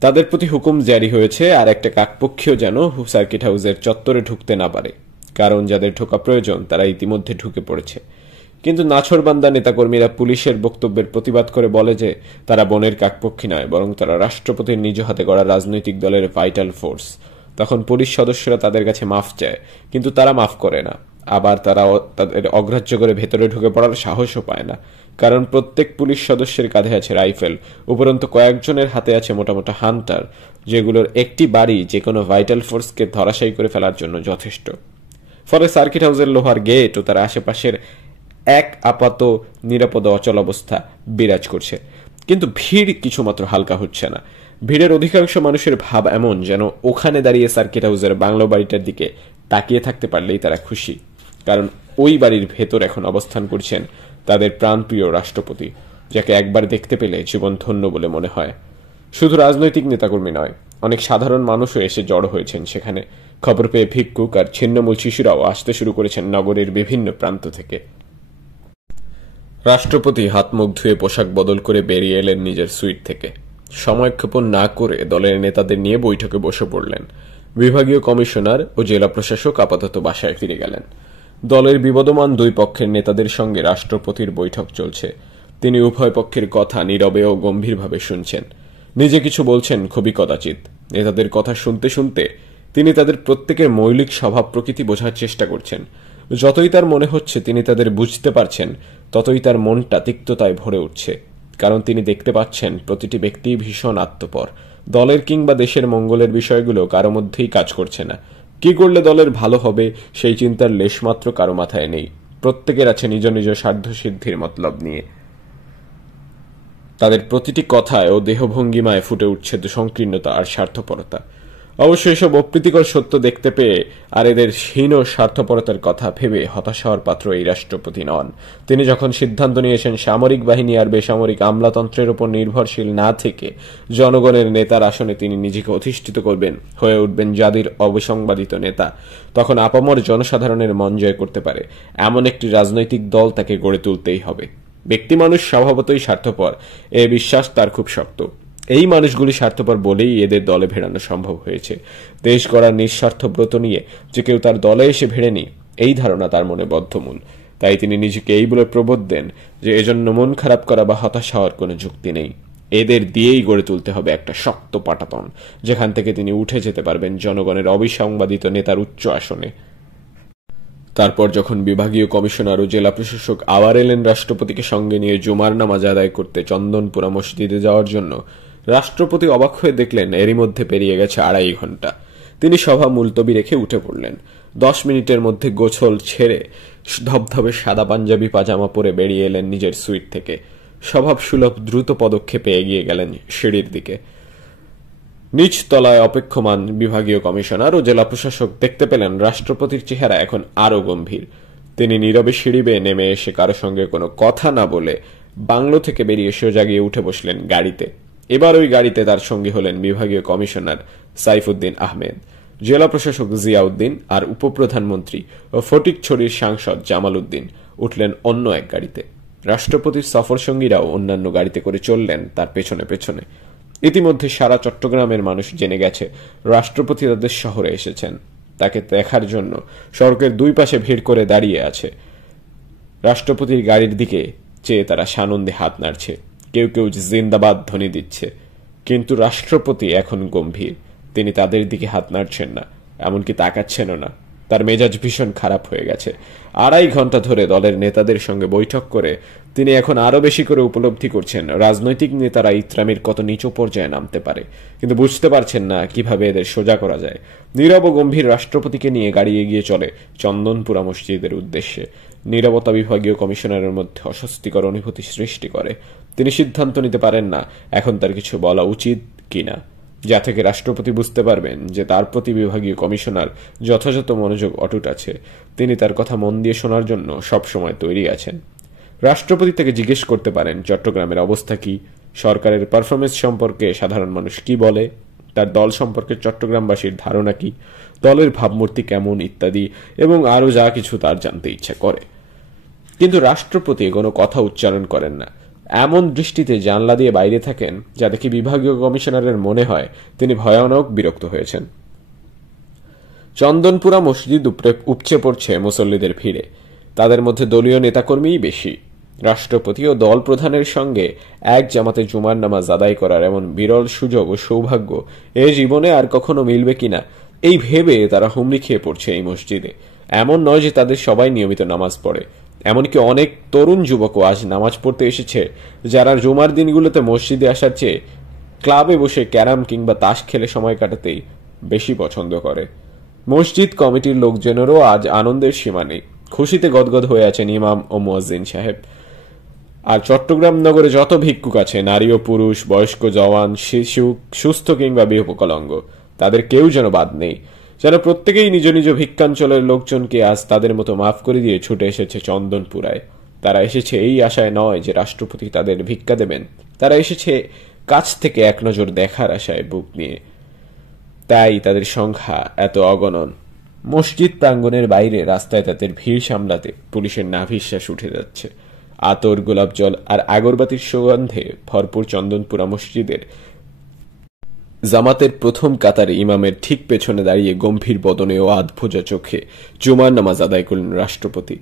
তাদের প্রতি হুকুম জারি হয়েছে আর একটা কাকপক্ষীয় যেন সার্কিট হাউসের চত্বরে ঢুকতে না পারে, কারণ যাদের ঢোকা প্রয়োজন তারা ইতিমধ্যে ঢুকে পড়েছে। কিন্তু নাছোড়বান্দা নেতাকর্মীরা পুলিশের বক্তব্যের প্রতিবাদ করে বলে যে তারা বনের কাকপক্ষী নয়, বরং তারা রাষ্ট্রপতির নিজ হাতে গড়া রাজনৈতিক দলের ভাইটাল ফোর্স। তখন পুলিশ সদস্যরা তাদের কাছে মাফ চায়, কিন্তু তারা মাফ করে না। আবার তারা তাদের অগ্রাহ্য করে ভেতরে ঢুকে পড়ার সাহসও পায় না, কারণ প্রত্যেক পুলিশ সদস্যের কাঁধে আছে রাইফেল। উপরন্তু কয়েকজনের হাতে আছে মোটামোটা হান্টার, যেগুলোর একটি বাড়ি যে কোনো ভাইটাল ফোর্সকে ধরাশায়ী করে ফেলার জন্য যথেষ্ট। ফলে সার্কিট হাউসের লোহার গেট ও তার আশেপাশের এক আপাত নিরাপদ অচল অবস্থা বিরাজ করছে। কিন্তু ভিড় কিছুমাত্র হালকা হচ্ছে না। ভিড়ের অধিকাংশ মানুষের ভাব এমন যেন ওখানে দাঁড়িয়ে সার্কিট হাউসের বাংলো বাড়িটার দিকে তাকিয়ে থাকতে পারলেই তারা খুশি, কারণ ওই বাড়ির ভেতর এখন অবস্থান করছেন তাদের প্রাণপ্রিয় রাষ্ট্রপতি, যাকে একবার দেখতে পেলে জীবন ধন্য বলে মনে হয়। শুধু রাজনৈতিক নেতাকর্মী নয়, অনেক সাধারণ মানুষও এসে জড়ো হয়েছেন সেখানে। খবর পেয়ে ভিক্ষুক আর ছিন্নমূল শিশুরাও আসতে শুরু করেছেন নগরের বিভিন্ন প্রান্ত থেকে। রাষ্ট্রপতি হাত মুখ ধুয়ে পোশাক বদল করে বেরিয়ে এলেন নিজের সুইট থেকে। সময়ক্ষেপণ না করে দলের নেতাদের নিয়ে বৈঠকে বসে পড়লেন। বিভাগীয় কমিশনার ও জেলা প্রশাসক আপাতত বাসায় ফিরে গেলেন। দলের বিবদমান দুই পক্ষের নেতাদের সঙ্গে রাষ্ট্রপতির বৈঠক চলছে। তিনি উভয় পক্ষের কথা নীরবে ও গম্ভীরভাবে শুনছেন। নিজে কিছু বলছেন খুবই কদাচিৎ। নেতাদের কথা শুনতে শুনতে তিনি তাদের প্রত্যেকের মৌলিক স্বভাব প্রকৃতি বোঝার চেষ্টা করছেন। যতই তার মনে হচ্ছে তিনি তাদের বুঝতে পারছেন, ততই তার মনটা তিক্ততায় ভরে উঠছে, কারণ তিনি দেখতে পাচ্ছেন প্রতিটি ব্যক্তি ভীষণ আত্মপর। দলের কিংবা দেশের মঙ্গলের বিষয়গুলো কারো মধ্যেই কাজ করছে না। কি করলে দলের ভালো হবে সেই চিন্তার লেশমাত্র কারো মাথায় নেই। প্রত্যেকের আছে নিজ নিজ স্বার্থসিদ্ধির মতলব নিয়ে। তাদের প্রতিটি কথায় ও দেহভঙ্গিমায় ফুটে উঠছে সংকীর্ণতা আর স্বার্থপরতা। অবশ্য এসব অপ্রীতিকর সত্য দেখতে পেয়ে আর এদের হীন স্বার্থপরতার কথা ভেবে হতাশ হওয়ার পাত্র এই রাষ্ট্রপতি নন। তিনি যখন সিদ্ধান্ত নিয়েছেন সামরিক বাহিনী আর বেসামরিক আমলাতন্ত্রের উপর নির্ভরশীল না থেকে জনগণের নেতার আসনে তিনি নিজেকে অধিষ্ঠিত করবেন, হয়ে উঠবেন জাতির অবিসংবাদিত নেতা, তখন আপামর জনসাধারণের মন জয় করতে পারে এমন একটি রাজনৈতিক দল তাকে গড়ে তুলতেই হবে। ব্যক্তি মানুষ স্বভাবতই স্বার্থপর, এ বিশ্বাস তার খুব শক্ত। এই মানুষগুলি স্বার্থপর বলেই এদের দলে ভেড়ানো সম্ভব হয়েছে। দেশ গড়ার নিঃস্বার্থ ব্রত নিয়ে যে কেউ তার দলে এসে ভেড়েনি, এই ধারণা তার মনে বদ্ধমূল। তাই তিনি নিজেকে এই বলে প্রবোধ দেন যে এজন্য মন খারাপ করা বা হতাশ হওয়ার কোনো যুক্তি নেই। এদের দিয়েই গড়ে তুলতে হবে একটা শক্ত পাটাতন, যেখান থেকে তিনি উঠে যেতে পারবেন জনগণের অবিসংবাদিত নেতার উচ্চ আসনে। তারপর যখন বিভাগীয় কমিশনার ও জেলা প্রশাসক আবার এলেন রাষ্ট্রপতিকে সঙ্গে নিয়ে জুমার নামাজ আদায় করতে চন্দনপুরা মসজিদে যাওয়ার জন্য, রাষ্ট্রপতি অবাক হয়ে দেখলেন এরই মধ্যে পেরিয়ে গেছে 2.5 ঘন্টা। তিনি সভা মুলতবি রেখে উঠে পড়লেন। 10 মিনিটের মধ্যে গোছল ছেড়ে ধবধবে সাদা পাঞ্জাবি পাজামা পরে বেরিয়ে এলেন নিজের সুইট থেকে। স্বভাব সুলভ দ্রুত পদক্ষেপে এগিয়ে গেলেন সিঁড়ির দিকে। নিচ তলায় অপেক্ষমান বিভাগীয় কমিশনার ও জেলা প্রশাসক দেখতে পেলেন রাষ্ট্রপতির চেহারা এখন আরো গম্ভীর। তিনি নীরবে সিঁড়ি বেয়ে নেমে এসে কারো সঙ্গে কোনো কথা না বলে বাংলো থেকে বেরিয়ে সোজা গিয়ে উঠে বসলেন গাড়িতে। এবার ওই গাড়িতে তার সঙ্গী হলেন বিভাগীয় কমিশনার সাইফুদ্দিন আহমেদ, জেলা প্রশাসক জিয়াউদ্দিন আর উপপ্রধানমন্ত্রী ও ফটিকছড়ির সাংসদ জামাল উদ্দিন উঠলেন অন্য এক গাড়িতে। রাষ্ট্রপতির সফর সঙ্গীরাও অন্যান্য গাড়িতে করে চললেন তার পেছনে পেছনে। ইতিমধ্যে সারা চট্টগ্রামের মানুষ জেনে গেছে রাষ্ট্রপতি তাদের শহরে এসেছেন। তাকে দেখার জন্য সড়কের দুই পাশে ভিড় করে দাঁড়িয়ে আছে। রাষ্ট্রপতির গাড়ির দিকে চেয়ে তারা সানন্দে হাত নাড়ছে, কেউ কেউ জিন্দাবাদ ধ্বনি দিচ্ছে। কিন্তু রাষ্ট্রপতি এখন গম্ভীর। তিনি তাদের দিকে হাত নাড়ছেন না, এমনকি তাকাচ্ছেনও না। তার মেজাজ ভীষণ খারাপ হয়ে গেছে। 2.5 ঘন্টা ধরে দলের নেতাদের সঙ্গে বৈঠক করে তিনি এখন আরো বেশি করে উপলব্ধি করছেন রাজনৈতিক নেতারা ইত্রামির কত নিচু পর্যায়ে নামতে পারে, কিন্তু বুঝতে পারছেন না কিভাবে এদের সোজা করা যায়। নীরব ও গম্ভীর রাষ্ট্রপতিকে নিয়ে গাড়ি এগিয়ে চলে চন্দনপুরা মসজিদের উদ্দেশ্যে। নীরবতা বিভাগীয় কমিশনারের মধ্যে অস্বস্তিকর অনুভূতি সৃষ্টি করে। তিনি সিদ্ধান্ত নিতে পারেন না এখন তার কিছু বলা উচিত কিনা, যা থেকে রাষ্ট্রপতি বুঝতে পারবেন যে তার প্রতি বিভাগীয় কমিশনার যথাযথ মনোযোগ অটুট আছে। তিনি তার কথা মন দিয়ে শোনার জন্য সবসময় তৈরি আছেন। রাষ্ট্রপতি তাকে জিজ্ঞেস করতে পারেন চট্টগ্রামের অবস্থা কি, সরকারের পারফরমেন্স সম্পর্কে সাধারণ মানুষ কি বলে, তার দল সম্পর্কে চট্টগ্রামবাসীর ধারণা কি, দলের ভাবমূর্তি কেমন ইত্যাদি, এবং আরও যা কিছু তার জানতে ইচ্ছা করে। কিন্তু রাষ্ট্রপতি কোনো কথা উচ্চারণ করেন না। এমন দৃষ্টিতে জানলা দিয়ে বাইরে থাকেন যা দেখে বিভাগীয় কমিশনারের মনে হয় তিনি ভয়ানক বিরক্ত হয়েছেন। চন্দনপুরা মসজিদ উপচে পড়ছে মুসল্লিদের ভিড়ে। তাদের মধ্যে দলীয় নেতাকর্মীই বেশি। রাষ্ট্রপতি ও দল প্রধানের সঙ্গে এক জামাতে জুমার নামাজ আদায় করার এমন বিরল সুযোগ ও সৌভাগ্য এ জীবনে আর কখনো মিলবে কিনা এই ভেবে তারা হুমড়ি খেয়ে পড়ছে এই মসজিদে। এমন নয় যে তাদের সবাই নিয়মিত নামাজ পড়ে, এমনকি অনেক তরুণ যুবকও আজ নামাজ পড়তে এসেছে, যারা জুমার দিনগুলোতে মসজিদে আসার চেয়ে ক্লাবে বসে ক্যারাম কিংবা তাস খেলে সময় কাটাতেই বেশি পছন্দ করে। মসজিদ কমিটির লোকজনেরও আজ আনন্দের সীমা নেই। খুশিতে গদগদ হয়ে আছেন ইমাম ও মুয়াজ্জিন সাহেব। আর চট্টগ্রাম নগরে যত ভিক্ষুক আছে, নারী ও পুরুষ, বয়স্ক, জওয়ান, শিশু, সুস্থ কিংবা বিকলাঙ্গ, তাদের কেউ যেন বাদ নেই। যেন প্রত্যেকেই নিজ নিজ ভিক্ষাঞ্চলের লোকজনকে আজ তাদের মতো মাফ করে দিয়ে ছুটে এসেছে চন্দনপুরায়। তারা এসেছে এই আশায় নয় যে রাষ্ট্রপতি তাদের ভিক্ষা দেবেন, তারা এসেছে কাছ থেকে এক নজর দেখার আশায় বুক নিয়ে। তাই তাদের সংখ্যা এত অগণন। মসজিদ প্রাঙ্গণের বাইরে রাস্তায় তাদের ভিড় সামলাতে পুলিশের নাভিশ্বাস উঠে যাচ্ছে। আতর, গোলাপ জল আর আগরবাতির সুগন্ধে ভরপুর চন্দনপুরা মসজিদের জামাতের প্রথম কাতারে ইমামের ঠিক পেছনে দাঁড়িয়ে গম্ভীর বদনে ও আধভোজা চোখে জুমার নামাজ আদায় করলেন রাষ্ট্রপতি।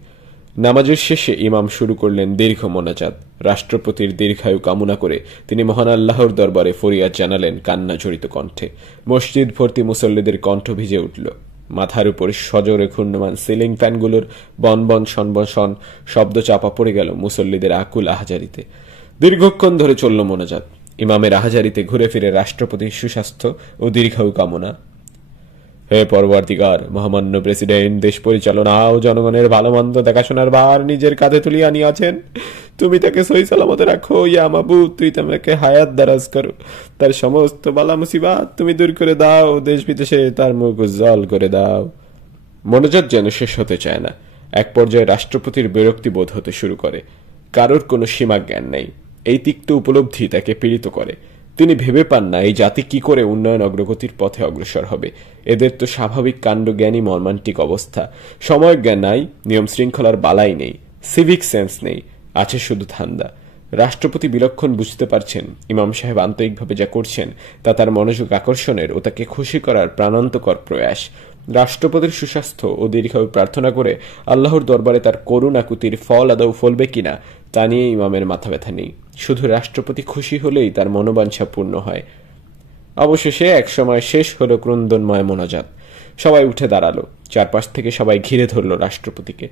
নামাজের শেষে ইমাম শুরু করলেন দীর্ঘ মোনাজাত। রাষ্ট্রপতির দীর্ঘায়ু কামনা করে তিনি মহান আল্লাহর দরবারে ফরিয়াদ জানালেন কান্না জড়িত কণ্ঠে। মসজিদ ভর্তি মুসল্লিদের কণ্ঠ ভিজে উঠল। মাথার উপর সজোরে ঘূর্ণমান সিলিং ফ্যানগুলোর বনবন সনবসন শব্দ চাপা পড়ে গেল মুসল্লিদের আকুল আহাজারিতে। দীর্ঘক্ষণ ধরে চলল মোনাজাত। ইমামের আহাজারিতে ঘুরে ফিরে রাষ্ট্রপতির সুস্বাস্থ্য ও দীর্ঘায়ু কামনা। হে পরবর্তীকার, মহামান্য প্রেসিডেন্ট দেশ পরিচালনা ও জনগণের ভালো মন্দ দেখাশোনার ভার নিজের কাঁধে তুলিয়া আনিয়াছেন। তুমি তাকে সহি সালামতে রাখো। ইয়া মাবুদ, তুই তাকে হায়াত দারাজ করো। তার সমস্ত বালা মুসিবাত তুমি দূর করে দাও। দেশ বিদেশে তার মুখ উজ্জ্বল করে দাও। মনোজাত যেন শেষ হতে চায় না। এক পর্যায়ে রাষ্ট্রপতির বিরক্তি বোধ হতে শুরু করে। কারোর কোনো সীমা জ্ঞান নেই। এই তিক্ত উপলব্ধি তাকে পীড়িত করে। তিনি ভেবে পান না এই জাতি কি করে উন্নয়ন অগ্রগতির পথে অগ্রসর হবে। এদের তো স্বাভাবিক কাণ্ডজ্ঞানই মর্মান্তিক অবস্থা। সময় জ্ঞান নাই, নিয়ম শৃঙ্খলার বালাই নেই, সিভিক সেন্স নেই, আছে শুধু ধান্দা। রাষ্ট্রপতি বিলক্ষণ বুঝতে পারছেন ইমাম সাহেব আন্তরিকভাবে যা করছেন তা তার মনোযোগ আকর্ষণের ও তাকে খুশি করার প্রাণান্তকর প্রয়াস। রাষ্ট্রপতির সুস্বাস্থ্য ও দীর্ঘায়ু প্রার্থনা করে আল্লাহর দরবারে তার করুণ আকুতির ফল আদৌ ফলবে কিনা তা নিয়ে ইমামের মাথা ব্যথা নেই। শুধু রাষ্ট্রপতি খুশি হলেই তার মনোবাঞ্ছা পূর্ণ হয়। অবশেষে এক সময় শেষ হল ক্রন্দনময় মোনাজাত। সবাই উঠে দাঁড়ালো। চারপাশ থেকে সবাই ঘিরে ধরল রাষ্ট্রপতিকে।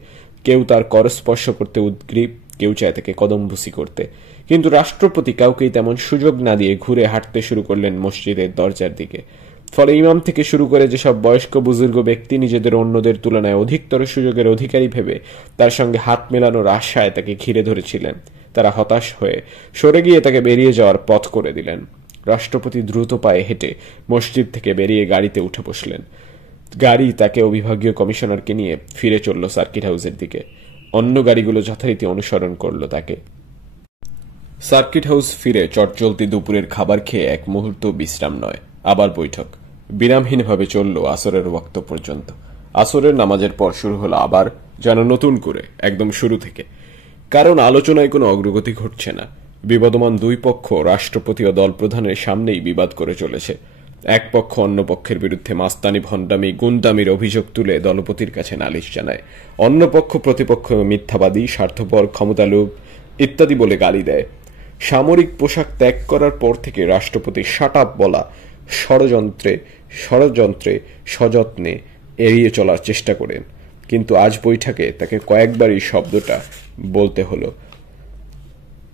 কেউ তার করস্পর্শ করতে উদ্গ্রীব, কেউ চায় তাকে কদমবুসি করতে। কিন্তু রাষ্ট্রপতি কাউকেই তেমন সুযোগ না দিয়ে ঘুরে হাঁটতে শুরু করলেন মসজিদের দরজার দিকে। ফলে ইমাম থেকে শুরু করে যেসব বয়স্ক বুজুর্গ ব্যক্তি নিজেদের অন্যদের তুলনায় অধিকতর সুযোগের অধিকারী ভেবে তার সঙ্গে হাত মেলানোর আশায় তাকে ঘিরে ধরেছিলেন, তারা হতাশ হয়ে সরে গিয়ে তাকে বেরিয়ে যাওয়ার পথ করে দিলেন। রাষ্ট্রপতি দ্রুত পায়ে হেঁটে মসজিদ থেকে বেরিয়ে গাড়িতে উঠে বসলেন। গাড়ি তাকে ও বিভাগীয় কমিশনারকে নিয়ে ফিরে চলল সার্কিট হাউসের দিকে। অন্য গাড়িগুলো যথারীতি অনুসরণ করল তাকে। সার্কিট হাউস ফিরে চটচলতি দুপুরের খাবার খেয়ে এক মুহূর্ত বিশ্রাম নয়, আবার বৈঠক। বিরামহীনভাবে চলল আসরের ওয়াক্ত পর্যন্ত। আসরের নামাজের পর শুরু হলো আবার, যেন নতুন করে, একদম শুরু থেকে। কারণ আলোচনায় কোনো অগ্রগতি ঘটছে না। বিবাদমান দুই পক্ষ রাষ্ট্রপতি ও দল প্রধানের সামনেই বিবাদ করে চলেছে। এক পক্ষ অন্য পক্ষের বিরুদ্ধে মাস্তানি, ভণ্ডামি, গুন্ডামির অভিযোগ তুলে দলপতির কাছে নালিশ জানায়। অন্য পক্ষ প্রতিপক্ষ মিথ্যাবাদী, স্বার্থপর, ক্ষমতালোভ ইত্যাদি বলে গালি দেয়। সামরিক পোশাক ত্যাগ করার পর থেকে রাষ্ট্রপতি শাট আপ বলা ষড়যন্ত্রে সযত্নে এড়িয়ে চলার চেষ্টা করেন। কিন্তু আজ বৈঠকে তাকে কয়েকবারই শব্দটা বলতে হলো।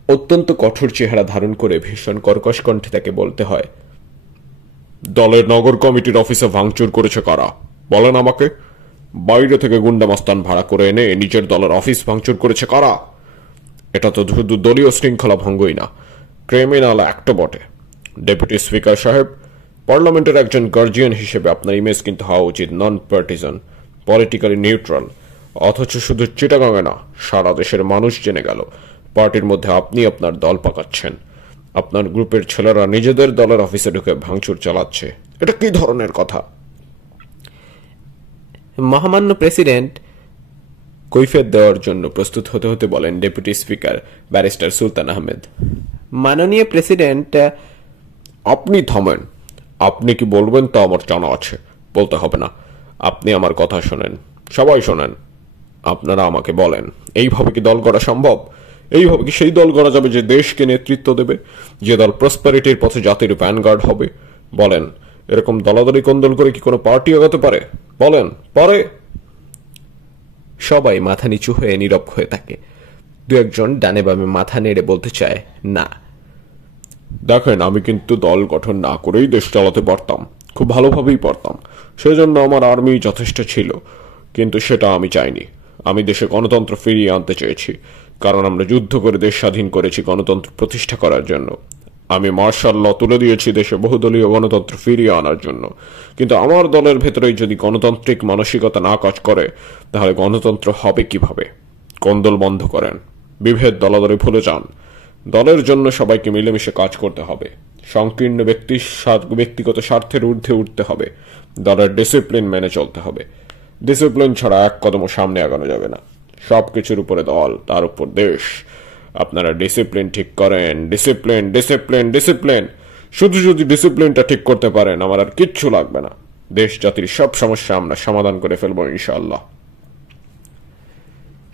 অত্যন্ত কঠোর চেহারা ধারণ করে ভীষণ কর্কশ কণ্ঠে তাকে বলতে হয়, দলের নগর কমিটির অফিসে ভাঙচুর করেছে কারা? বলেন আমাকে। বাইরে থেকে গুন্ডা মাস্তান ভাড়া করে এনে নিজের দলের অফিস ভাঙচুর করেছে কারা? এটা তো শুধু দলীয় শৃঙ্খলা ভঙ্গই না, ক্রিমিনাল অ্যাক্টও বটে। ডেপুটি স্পিকার সাহেব, পার্লামেন্টের একজন গার্জিয়ান হিসেবে আপনার ইমেজ কিন্তু হওয়া উচিত নন পার্টিজান, পলিটিক্যালি নিউট্রাল। অথচ শুধু চিটাগাঙে না, সারা দেশের মানুষ জেনে গেল পার্টির মধ্যে আপনি আপনার দল পাকাচ্ছেন। আপনার গ্রুপের ছেলেরা নিজেদের দলের অফিসে ঢুকে ভাঙচুর চালাচ্ছে। এটা কি ধরনের কথা? মহামান্য প্রেসিডেন্ট, কৈফিয়ত দেওয়ার জন্য প্রস্তুত হতে হতে বলেন ডেপুটি স্পিকার ব্যারিস্টার সুলতান আহমেদ। মাননীয় প্রেসিডেন্ট। আপনি থামেন। আপনি কি বলবেন তা আমার জানা আছে, বলতে হবে না। আপনি আমার কথা শোনেন, সবাই শোনেন। আপনারা আমাকে বলেন, এইভাবে কি দল গড়া সম্ভব? এইভাবে কি সেই দল গড়া যাবে যে দেশকে নেতৃত্ব দেবে, যে দল প্রসপারিটির পথে জাতির ভ্যানগার্ড হবে? বলেন, এরকম দলাদলি কোন্দল করে কি কোনো পার্টি আগাতে পারে? বলেন, পারে? সবাই মাথা নিচু হয়ে নীরব হয়ে থাকে। দু একজন ডানে বামে মাথা নেড়ে বলতে চায়, না। দেখেন, আমি কিন্তু দল গঠন না করেই দেশ চালাতে পারতাম, খুব ভালোভাবেই পারতাম। সেজন্য আমার আর্মি যথেষ্ট ছিল, কিন্তু সেটা আমি চাইনি। আমি দেশে গণতন্ত্র ফিরিয়ে আনতে চেয়েছি, কারণ আমরা যুদ্ধ করে দেশ স্বাধীন করেছি গণতন্ত্র প্রতিষ্ঠা করার জন্য। আমি মার্শাল ল তুলে দিয়েছি দেশে বহুদলীয় গণতন্ত্র ফিরিয়ে আনার জন্য। কিন্তু আমার দলের ভেতরেই যদি গণতান্ত্রিক মানসিকতা না কাজ করে, তাহলে গণতন্ত্র হবে কিভাবে? কোন্দল বন্ধ করেন, বিভেদ দলাদলি ভুলে যান। দলের জন্য সবাইকে মিলেমিশে কাজ করতে হবে। সংকীর্ণ ব্যক্তিগত স্বার্থের ঊর্ধ্বে উঠতে হবে। দলের ডিসিপ্লিন মেনে চলতে হবে। ডিসিপ্লিন ছাড়া এক কদমও সামনে আগানো যাবে না। সবকিছুর উপরে দল, তার উপর দেশ। আপনারা ডিসিপ্লিন ঠিক করেন। Discipline, discipline, discipline. শুধু যদি ডিসিপ্লিনটা ঠিক করতে পারেন, আমার আর কিচ্ছু লাগবে না। দেশ জাতির সব সমস্যা আমরা সমাধান করে ফেলবো ইনশাআল্লাহ।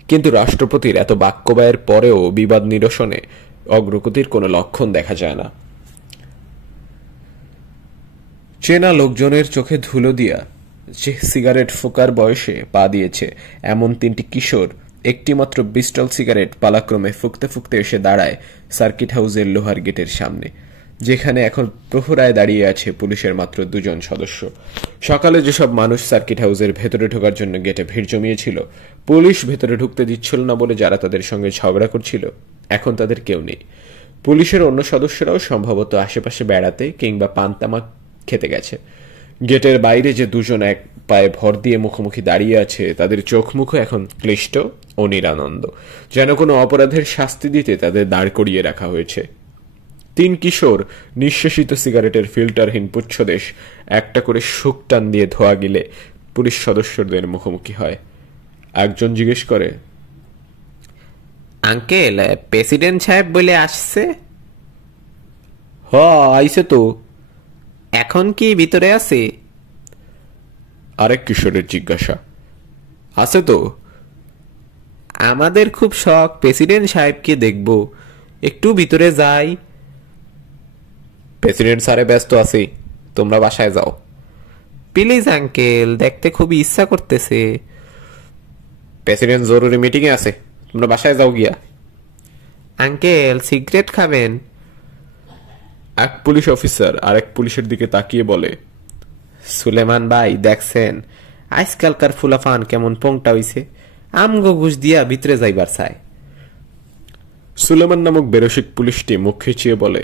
কিন্তু রাষ্ট্রপতির এত বাক্যব্যয়ের পরেও বিবাদ নিরসনে অগ্রগতির কোনো লক্ষণ দেখা যায় না। চেনা লোকজনের চোখে ধুলো দিয়া সিগারেট ফোকার বয়সে পা দিয়েছে এমন তিনটি কিশোর একটিমাত্র বিস্টল সিগারেট পালাক্রমে ফুঁকতে ফুঁকতে এসে দাঁড়ায় সার্কিট হাউসের লোহার গেটের সামনে। যেখানে এখন প্রহরায় দাঁড়িয়ে আছে পুলিশের মাত্র 2 জন সদস্য। সকালে যেসব মানুষ সার্কিট হাউসের ভেতরে ঢোকার জন্য গেটে ভিড় জমিয়েছিল, পুলিশ ভেতরে ঢুকতে দিচ্ছিল না বলে যারা তাদের সঙ্গে ঝগড়া করছিল, এখন তাদের কেউ নেই। পুলিশের অন্য সদস্যরাও সম্ভবত আশেপাশে বেড়াতে কিংবা পান্তামাক খেতে গেছে। গেটের বাইরে যে 2 জন এক পায়ে ভর দিয়ে মুখোমুখি দাঁড়িয়ে আছে, তাদের চোখ মুখ এখন ক্লিষ্ট ও নিরানন্দ, যেন কোনো অপরাধের শাস্তি দিতে তাদের দাঁড় করিয়ে রাখা হয়েছে। 3 কিশোর নিঃশেষিত সিগারেটের ফিল্টারহীন পুচ্ছদেশ একটা করে শুক টান দিয়ে ধোয়া গিলে পুলিশ সদস্যদের মুখোমুখি হয়। একজন জিজ্ঞেস করে, আঙ্কেল, প্রেসিডেন্ট সাহেব বলে আসছে? আইছে তো। এখন কি ভিতরে আছে? আরেক কিশোরের জিজ্ঞাসা। আছে তো। আমাদের খুব শখ প্রেসিডেন্ট সাহেবকে দেখব, একটু ভিতরে যাই। প্রেসিডেন্ট স্যারে ব্যস্ত আছি, তোমরা বাসায় যাও। প্লিজ আঙ্কেল, দেখতে খুবই ইচ্ছা করতেছে। প্রেসিডেন্ট জরুরি মিটিং এ আছে, তোমরা বাসায় যাও গিয়া। আঙ্কেল, সিগারেট খাবেন? এক পুলিশ অফিসার আরেক পুলিশের দিকে তাকিয়ে বলে, সুলেমান ভাই, দেখছেন আজকালকার ফুলাফান কেমন পংটা হইছে, আমগো ঘুষ দিয়া ভিতরে যাইবার চায়। সুলেমান নামক বেরসিক পুলিশটি মুখ খিচিয়ে বলে,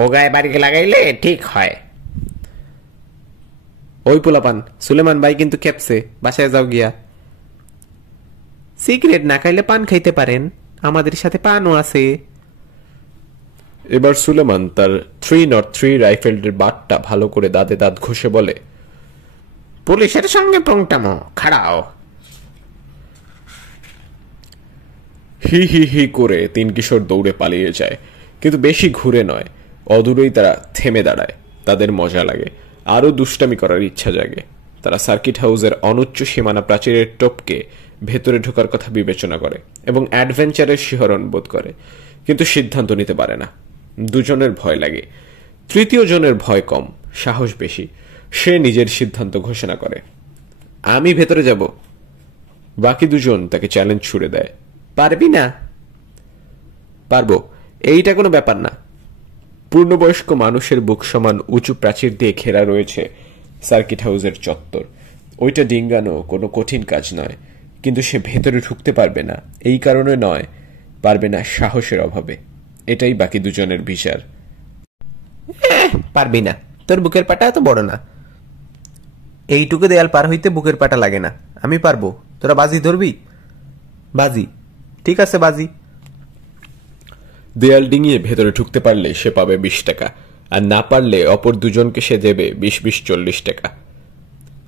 ও গায়ে বাড়ি লাগাইলে ঠিক হয়। ওই পোলাপান, সুলেমান ভাই কিন্তু খেপছে, বাসায় যাও গিয়া। সিগারেট না খাইলে পান খাইতে পারেন, আমাদের সাথে পানও আছে। এবার সুলেমান তার 303 রাইফেলের বাটটা ভালো করে দাঁতে দাঁত ঘষে বলে, পুলিশের সঙ্গে পংটামো, খাড়াও। হি হি হি করে 3 কিশোর দৌড়ে পালিয়ে যায়, কিন্তু বেশি ঘুরে নয়, অদূরেই তারা থেমে দাঁড়ায়। তাদের মজা লাগে, আরো দুষ্টামি করার ইচ্ছা জাগে। তারা সার্কিট হাউসের অনুচ্চ সীমানা প্রাচীরের টপকে ভেতরে ঢোকার কথা বিবেচনা করে এবং অ্যাডভেঞ্চারের শিহরণ বোধ করে, কিন্তু সিদ্ধান্ত নিতে পারে না। 2 জনের ভয় লাগে, 3য় জনের ভয় কম, সাহস বেশি। সে নিজের সিদ্ধান্ত ঘোষণা করে, আমি ভেতরে যাব। বাকি 2 জন তাকে চ্যালেঞ্জ ছুড়ে দেয়, পারবি না? পারবো, এইটা কোনো ব্যাপার না। পূর্ণবয়স্ক মানুষের বুক সমান উঁচু প্রাচীর দিয়ে ঘেরা রয়েছে সার্কিট হাউসের চত্বর। ওইটা ডিঙ্গানো কোনো কঠিন কাজ নয়, কিন্তু সে ভেতরে ঢুকতে পারবে না। এই কারণে নয়, পারবে না সাহসের অভাবে। এটাই বাকি 2 জনের বিচার। পারবি না, তোর বুকের পাটা এত বড় না। এইটুকু দেয়াল পার হইতে বুকের পাটা লাগে না, আমি পারবো। তোরা বাজি ধরবি? বাজি, ঠিক আছে বাজি। দেয়াল ডিঙিয়ে ভেতরে ঢুকতে পারলে সে পাবে 20 টাকা, আর না পারলে অপর 2 জনকে সে দেবে 20-40 টাকা।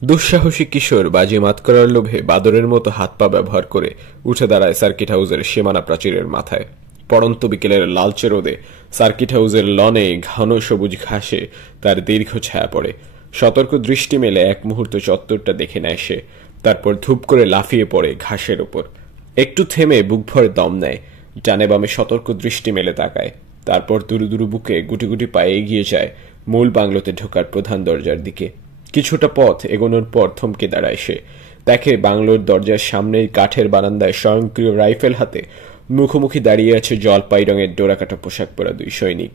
দুঃসাহসী কিশোর বাজি মাত করার লোভে বাদরের মতো হাত পা ব্যবহার করে উঠে দাঁড়ায় সার্কিট হাউসের সীমানা প্রাচীরের মাথায়। পড়ন্ত বিকেলের লালচে রোদে সার্কিট হাউসের লনে ঘন সবুজ ঘাসে তার দীর্ঘ ছায়া পড়ে। সতর্ক দৃষ্টি মেলে এক মুহূর্ত চত্বরটা দেখে নেয় সে, তারপর ধূপ করে লাফিয়ে পড়ে ঘাসের ওপর। একটু থেমে বুক ভরে দম নেয়, ডানে বামে সতর্ক দৃষ্টি মেলে তাকায়, তারপর দুরু দুরু বুকে গুটি গুটি পায়ে এগিয়ে যায় মূল বাংলোতে ঢোকার প্রধান দরজার দিকে। কিছুটা পথ এগোনোর পর থমকে দাঁড়ায় সে, দেখে বাংলোর দরজার সামনেই কাঠের বারান্দায় স্বয়ংক্রিয় রাইফেল হাতে মুখোমুখি দাঁড়িয়ে আছে জলপাই রঙের ডোরাকাটা পোশাক পরা 2 সৈনিক।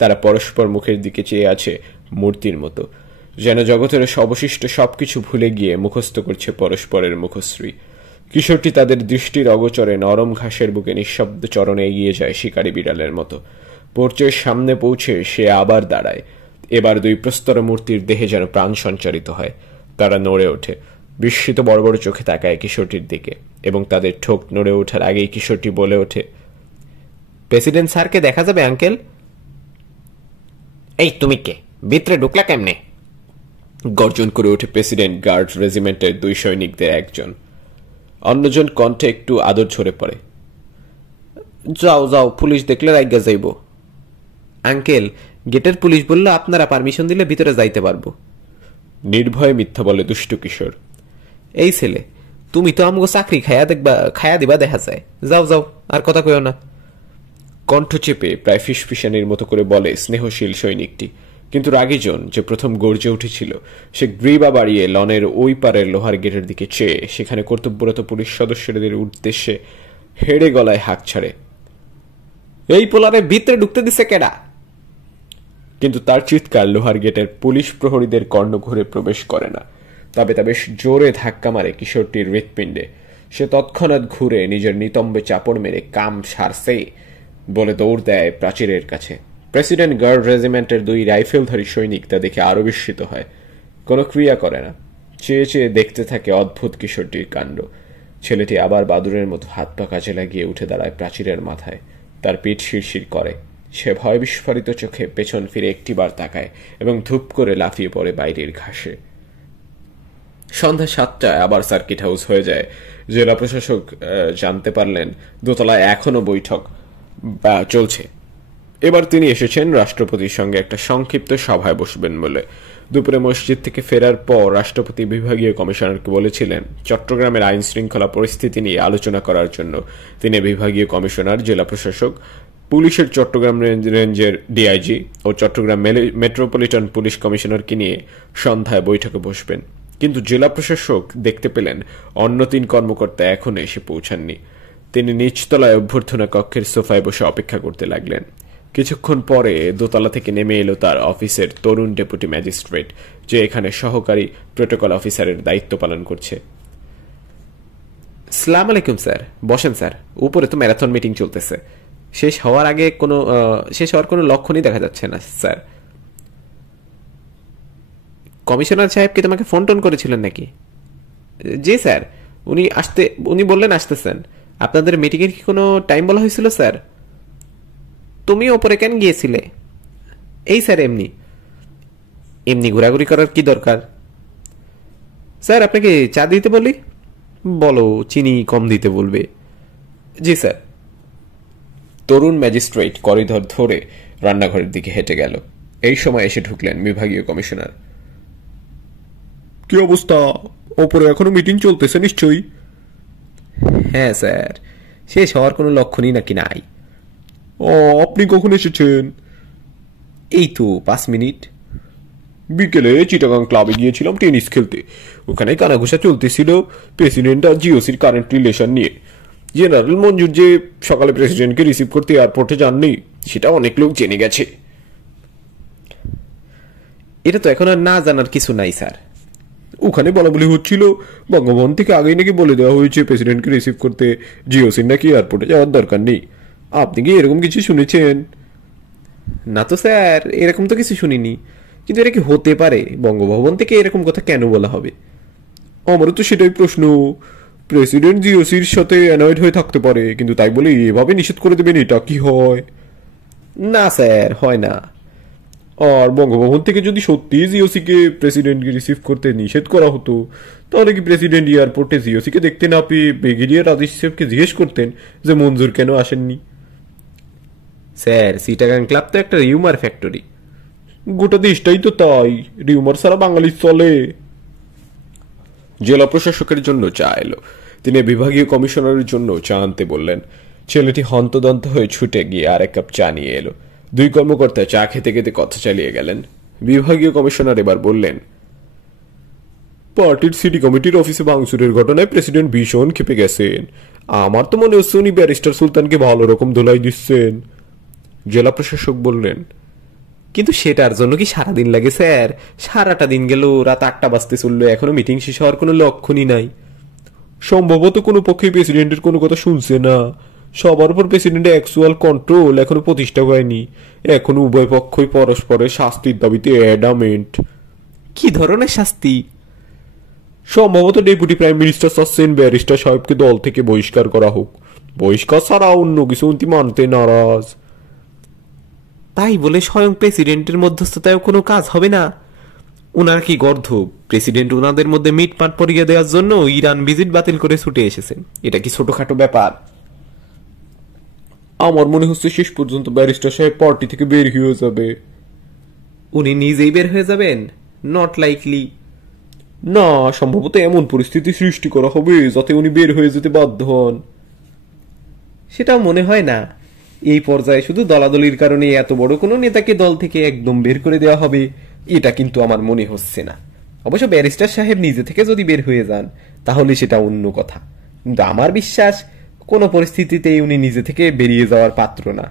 তারা পরস্পর মুখের দিকে চেয়ে আছে মূর্তির মতো, যেন জগতের অবশিষ্ট সবকিছু ভুলে গিয়ে মুখস্থ করছে পরস্পরের মুখশ্রী। কিশোরটি তাদের দৃষ্টির অগোচরে নরম ঘাসের বুকে নিঃশব্দ চরণে এগিয়ে যায় শিকারী বিড়ালের মতো। পোর্চের সামনে পৌঁছে সে আবার দাঁড়ায়। এবার 2 প্রস্তর মূর্তির দেহে যেন প্রাণ সঞ্চারিত হয়। তারা নড়ে ওঠে, বিস্মিত বড় বড় চোখে তাকায় কিশোরটির দিকে, এবং তাদের ঠোঁট নড়ে ওঠার আগেই কিশোরটি বলে ওঠে, প্রেসিডেন্ট স্যারকে দেখা যাবে আঙ্কেল? এই তুমি কে, ভিতরে ঢুকলা কেমনে? গর্জন করে ওঠে প্রেসিডেন্ট গার্ড রেজিমেন্টের 2 সৈনিকদের একজন। অন্যজন কণ্ঠে একটু আদর ঝরে পড়ে, যাও যাও, পুলিশ দেখলে রাইগা যাইব। আঙ্কেল, গেটের পুলিশ বলল আপনারা পারমিশন দিলে ভিতরে যাইতে পারবো। নির্ভয়ে মিথ্যা বলে দুষ্টু কিশোর। এই ছেলে, তুমি তো আমগো চাকরি খায়া দিবা দেখা যায়। যাও যাও, আর কথা কইও না। কণ্ঠ চেপে প্রায় ফিসফিসানির মতো করে বলে স্নেহশীল সৈনিকটি, কিন্তু রাগীজন যে প্রথম গর্জে উঠেছিল সে গ্রীবা বাড়িয়ে লনের ওই পারের লোহার গেটের দিকে চেয়ে সেখানে কর্তব্যরত পুলিশ সদস্যদের উদ্দেশ্যে হেড়ে গলায় হাঁক ছাড়ে, এই পোলারে ভিতরে ঢুকতে দিছে কেডা? কিন্তু তার চিৎকার লোহার গেটের পুলিশ প্রহরীদের কর্ণঘুরে প্রবেশ করে না। তবে তা বেশ জোরে ধাক্কা মারে কিশোরটির হৃৎপিণ্ডে। সে তৎক্ষণাৎ ঘুরে নিজের নিতম্বে চাপড় মেরে কাম সারছে বলে দৌড় দেয় প্রাচীরের কাছে। প্রেসিডেন্ট গার্ড রেজিমেন্টের 2 রাইফেলধারী সৈনিক তা দেখে আরো বিস্মিত হয়। কোনো ক্রিয়া করে না, চেয়ে চেয়ে দেখতে থাকে অদ্ভুত কিশোরটির কাণ্ড। ছেলেটি আবার বাদুড়ের মতো হাত পা কাজে লাগিয়ে উঠে দাঁড়ায় প্রাচীরের মাথায়। তার পিঠ শিরশির করে। সে ভয় বিস্ফারিত চোখে পেছন ফিরে একটিবার তাকায় এবং ধূপ করে লাফিয়ে পড়ে বাইরের ঘাসে। সন্ধ্যা 7টায় আবার সার্কিট হাউস হয়ে যায়। জেলা প্রশাসক জানতে পারলেন দোতলায় এখনো বৈঠক চলছে। এবার তিনি এসেছেন রাষ্ট্রপতির সঙ্গে একটা সংক্ষিপ্ত সভায় বসবেন বলে। দুপুরে মসজিদ থেকে ফেরার পর রাষ্ট্রপতি বিভাগীয় কমিশনারকে বলেছিলেন চট্টগ্রামের আইন শৃঙ্খলা পরিস্থিতি নিয়ে আলোচনা করার জন্য তিনি বিভাগীয় কমিশনার, জেলা প্রশাসক, পুলিশের চট্টগ্রাম রেঞ্জের ডিআইজি ও চট্টগ্রাম মেট্রোপলিটন পুলিশ কমিশনারকে নিয়ে সন্ধ্যায় বৈঠকে বসবেন। কিন্তু জেলা প্রশাসক দেখতে পেলেন অন্য 3 কর্মকর্তা এখনো এসে পৌঁছাননি। তিনি নিচতলায় অভ্যর্থনা কক্ষের সোফায় বসে অপেক্ষা করতে লাগলেন। কিছুক্ষণ পরে দোতলা থেকে নেমে এলো তার অফিসের তরুণ ডেপুটি ম্যাজিস্ট্রেট, যে এখানে সহকারী প্রোটোকল অফিসারের দায়িত্ব পালন করছে। সালাম আলাইকুম স্যার, বসেন স্যার। উপরে তো ম্যারাথন মিটিং চলতেছে, শেষ হওয়ার কোনো লক্ষণই দেখা যাচ্ছে না স্যার। কমিশনার সাহেব কি তোমাকে ফোন টোন করেছিলেন নাকি? জি স্যার, উনি বললেন আসতেছেন। আপনাদের মিটিং এর কি কোনো টাইম বলা হয়েছিল স্যার? তুমি ওপরে কেন গিয়েছিলে? এই স্যার এমনি ঘোরাঘুরি করার কি দরকার? স্যার আপনাকে চা দিতে বলি? বলো চিনি কম দিতে বলবে। জি স্যার। তরুণ ম্যাজিস্ট্রেট করিডর ধরে রান্নাঘরের দিকে হেঁটে গেল। এই সময় এসে ঢুকলেন বিভাগীয় কমিশনার। কি অবস্থা? ওপরে এখনো মিটিং চলতেছে নিশ্চয়ই? হ্যাঁ স্যার, শেষ হওয়ার কোনো লক্ষণই নাকি নাই। ও, আপনি কখন এসেছেন? এই তো 5 মিনিট। বিকেলে চিটাগাং ক্লাবে গিয়েছিলাম টেনিস খেলতে। ওখানে কানাঘুষা চলতেছিল প্রেসিডেন্ট আর জিওসির কারেন্ট রিলেশন নিয়ে। জেনারেল মঞ্জুর যে সকালে প্রেসিডেন্টকে রিসিভ করতে এয়ারপোর্টে যাননি, সেটা অনেক লোক জেনে গেছে। এটা তো এখন আর না জানার কিছু নাই স্যার। ওখানে বলা বলি হচ্ছিল বঙ্গভবন থেকে আগেই নাকি বলে দেওয়া হয়েছে প্রেসিডেন্টকে রিসিভ করতে জিওসির নাকি এয়ারপোর্টে যাওয়ার দরকার নেই। আপনি কি এরকম কিছু শুনেছেন? না তো স্যার, এরকম তো কিছু শুনিনি। কিন্তু এটা কি হতে পারে? বঙ্গভবন থেকে এরকম কথা কেন বলা হবে? আমারও তো সেটাই প্রশ্ন। প্রেসিডেন্ট জিওসির সাথে অ্যানয়েড হয়ে থাকতে পারে, কিন্তু তাই বলে এভাবে নিষেধ করে দেবেন, এটা কি হয়? না স্যার, হয় না। আর বঙ্গভবন থেকে যদি সত্যি জিওসিকে প্রেসিডেন্টকে রিসিভ করতে নিষেধ করা হতো, তাহলে কি প্রেসিডেন্ট এয়ারপোর্টে জিওসিকে দেখতে না পেয়ে ব্রিগেডিয়ার রাজেশ সাহেবকে জিজ্ঞেস করতেন যে মঞ্জুর কেন আসেননি? স্যার, চিটাগাং ক্লাব তো একটা রিউমার ফ্যাক্টরি। গোটা দেশটাই তো তাই। রিউমার সারা বাঙালির চলে। জেলা প্রশাসকের জন্য চা এলো। তিনি বিভাগীয় কমিশনারের জন্য চা আনতে বললেন। ছেলেটি হন্তদন্ত হয়ে ছুটে গিয়ে আর 1 কাপ চা নিয়ে এলো। 2 কর্মকর্তা চা খেতে খেতে কথা চালিয়ে গেলেন। বিভাগীয় কমিশনার এবার বললেন, পার্টির সিটি কমিটির অফিসে ভাঙচুরের ঘটনায় প্রেসিডেন্ট ভীষণ ক্ষেপে গেছেন। আমার তো মনে হচ্ছে উনি ব্যারিস্টার সুলতানকে ভালো রকম ধোলাই দিচ্ছেন। জেলা প্রশাসক বললেন, কিন্তু সেটার জন্য কি সারাদিন লাগে স্যার? সারাটা দিন গেল, রাত 8টা বাজতে চললো, এখনো মিটিং শেষ হওয়ার কোনো লক্ষণই নাই। সম্ভবত কোনো পক্ষে প্রেসিডেন্টের কোনো কথা শুনছে না। সবার উপর প্রেসিডেন্টের অ্যাকচুয়াল কন্ট্রোল এখনো প্রতিষ্ঠা হয়নি। এখন উভয় পক্ষই পরস্পরের শাস্তির দাবিতে অ্যাডামেন্ট। কি ধরনের শাস্তি? সম্ভবত ডেপুটি প্রাইম মিনিস্টার চাচ্ছেন ব্যারিস্টার সাহেবকে দল থেকে বহিষ্কার করা হোক। বহিষ্কার ছাড়া অন্য কিছু উনি মানতে নারাজ। তাই বলে স্বয়ং প্রেসিডেন্টের মধ্যস্থতায় কোনো কাজ হবে না? ওনার কি গর্ধ? প্রেসিডেন্ট ওনাদের মধ্যে মিটমাট পরিয়ে দেওয়ার জন্য ইরান ভিজিট বাতিল করে ছুটে এসেছেন। এটা কি ছোটখাটো ব্যাপার? আমার মনে হচ্ছে শেষ পর্যন্ত ব্যারিস্টার সাহেব পার্টি থেকে বের হয়ে যাবে। উনি নিজেই বের হয়ে যাবেন? Not likely. না, সম্ভবত এমন পরিস্থিতি সৃষ্টি করা হবে যাতে উনি বের হয়ে যেতে বাধ্য হন। সেটাও মনে হয় না। এই পর্যায়ে শুধু দলাদলির কারণে এত বড় কোনো নেতাকে দল থেকে একদম বের করে দেওয়া হবে, এটা কিন্তু আমার মনে হচ্ছে না। অবশ্য ব্যারিস্টার সাহেব নিজে থেকে যদি বের হয়ে যান তাহলে সেটা অন্য কথা, কিন্তু আমার বিশ্বাস কোনো পরিস্থিতিতেই উনি নিজে থেকে বেরিয়ে যাওয়ার পাত্র না।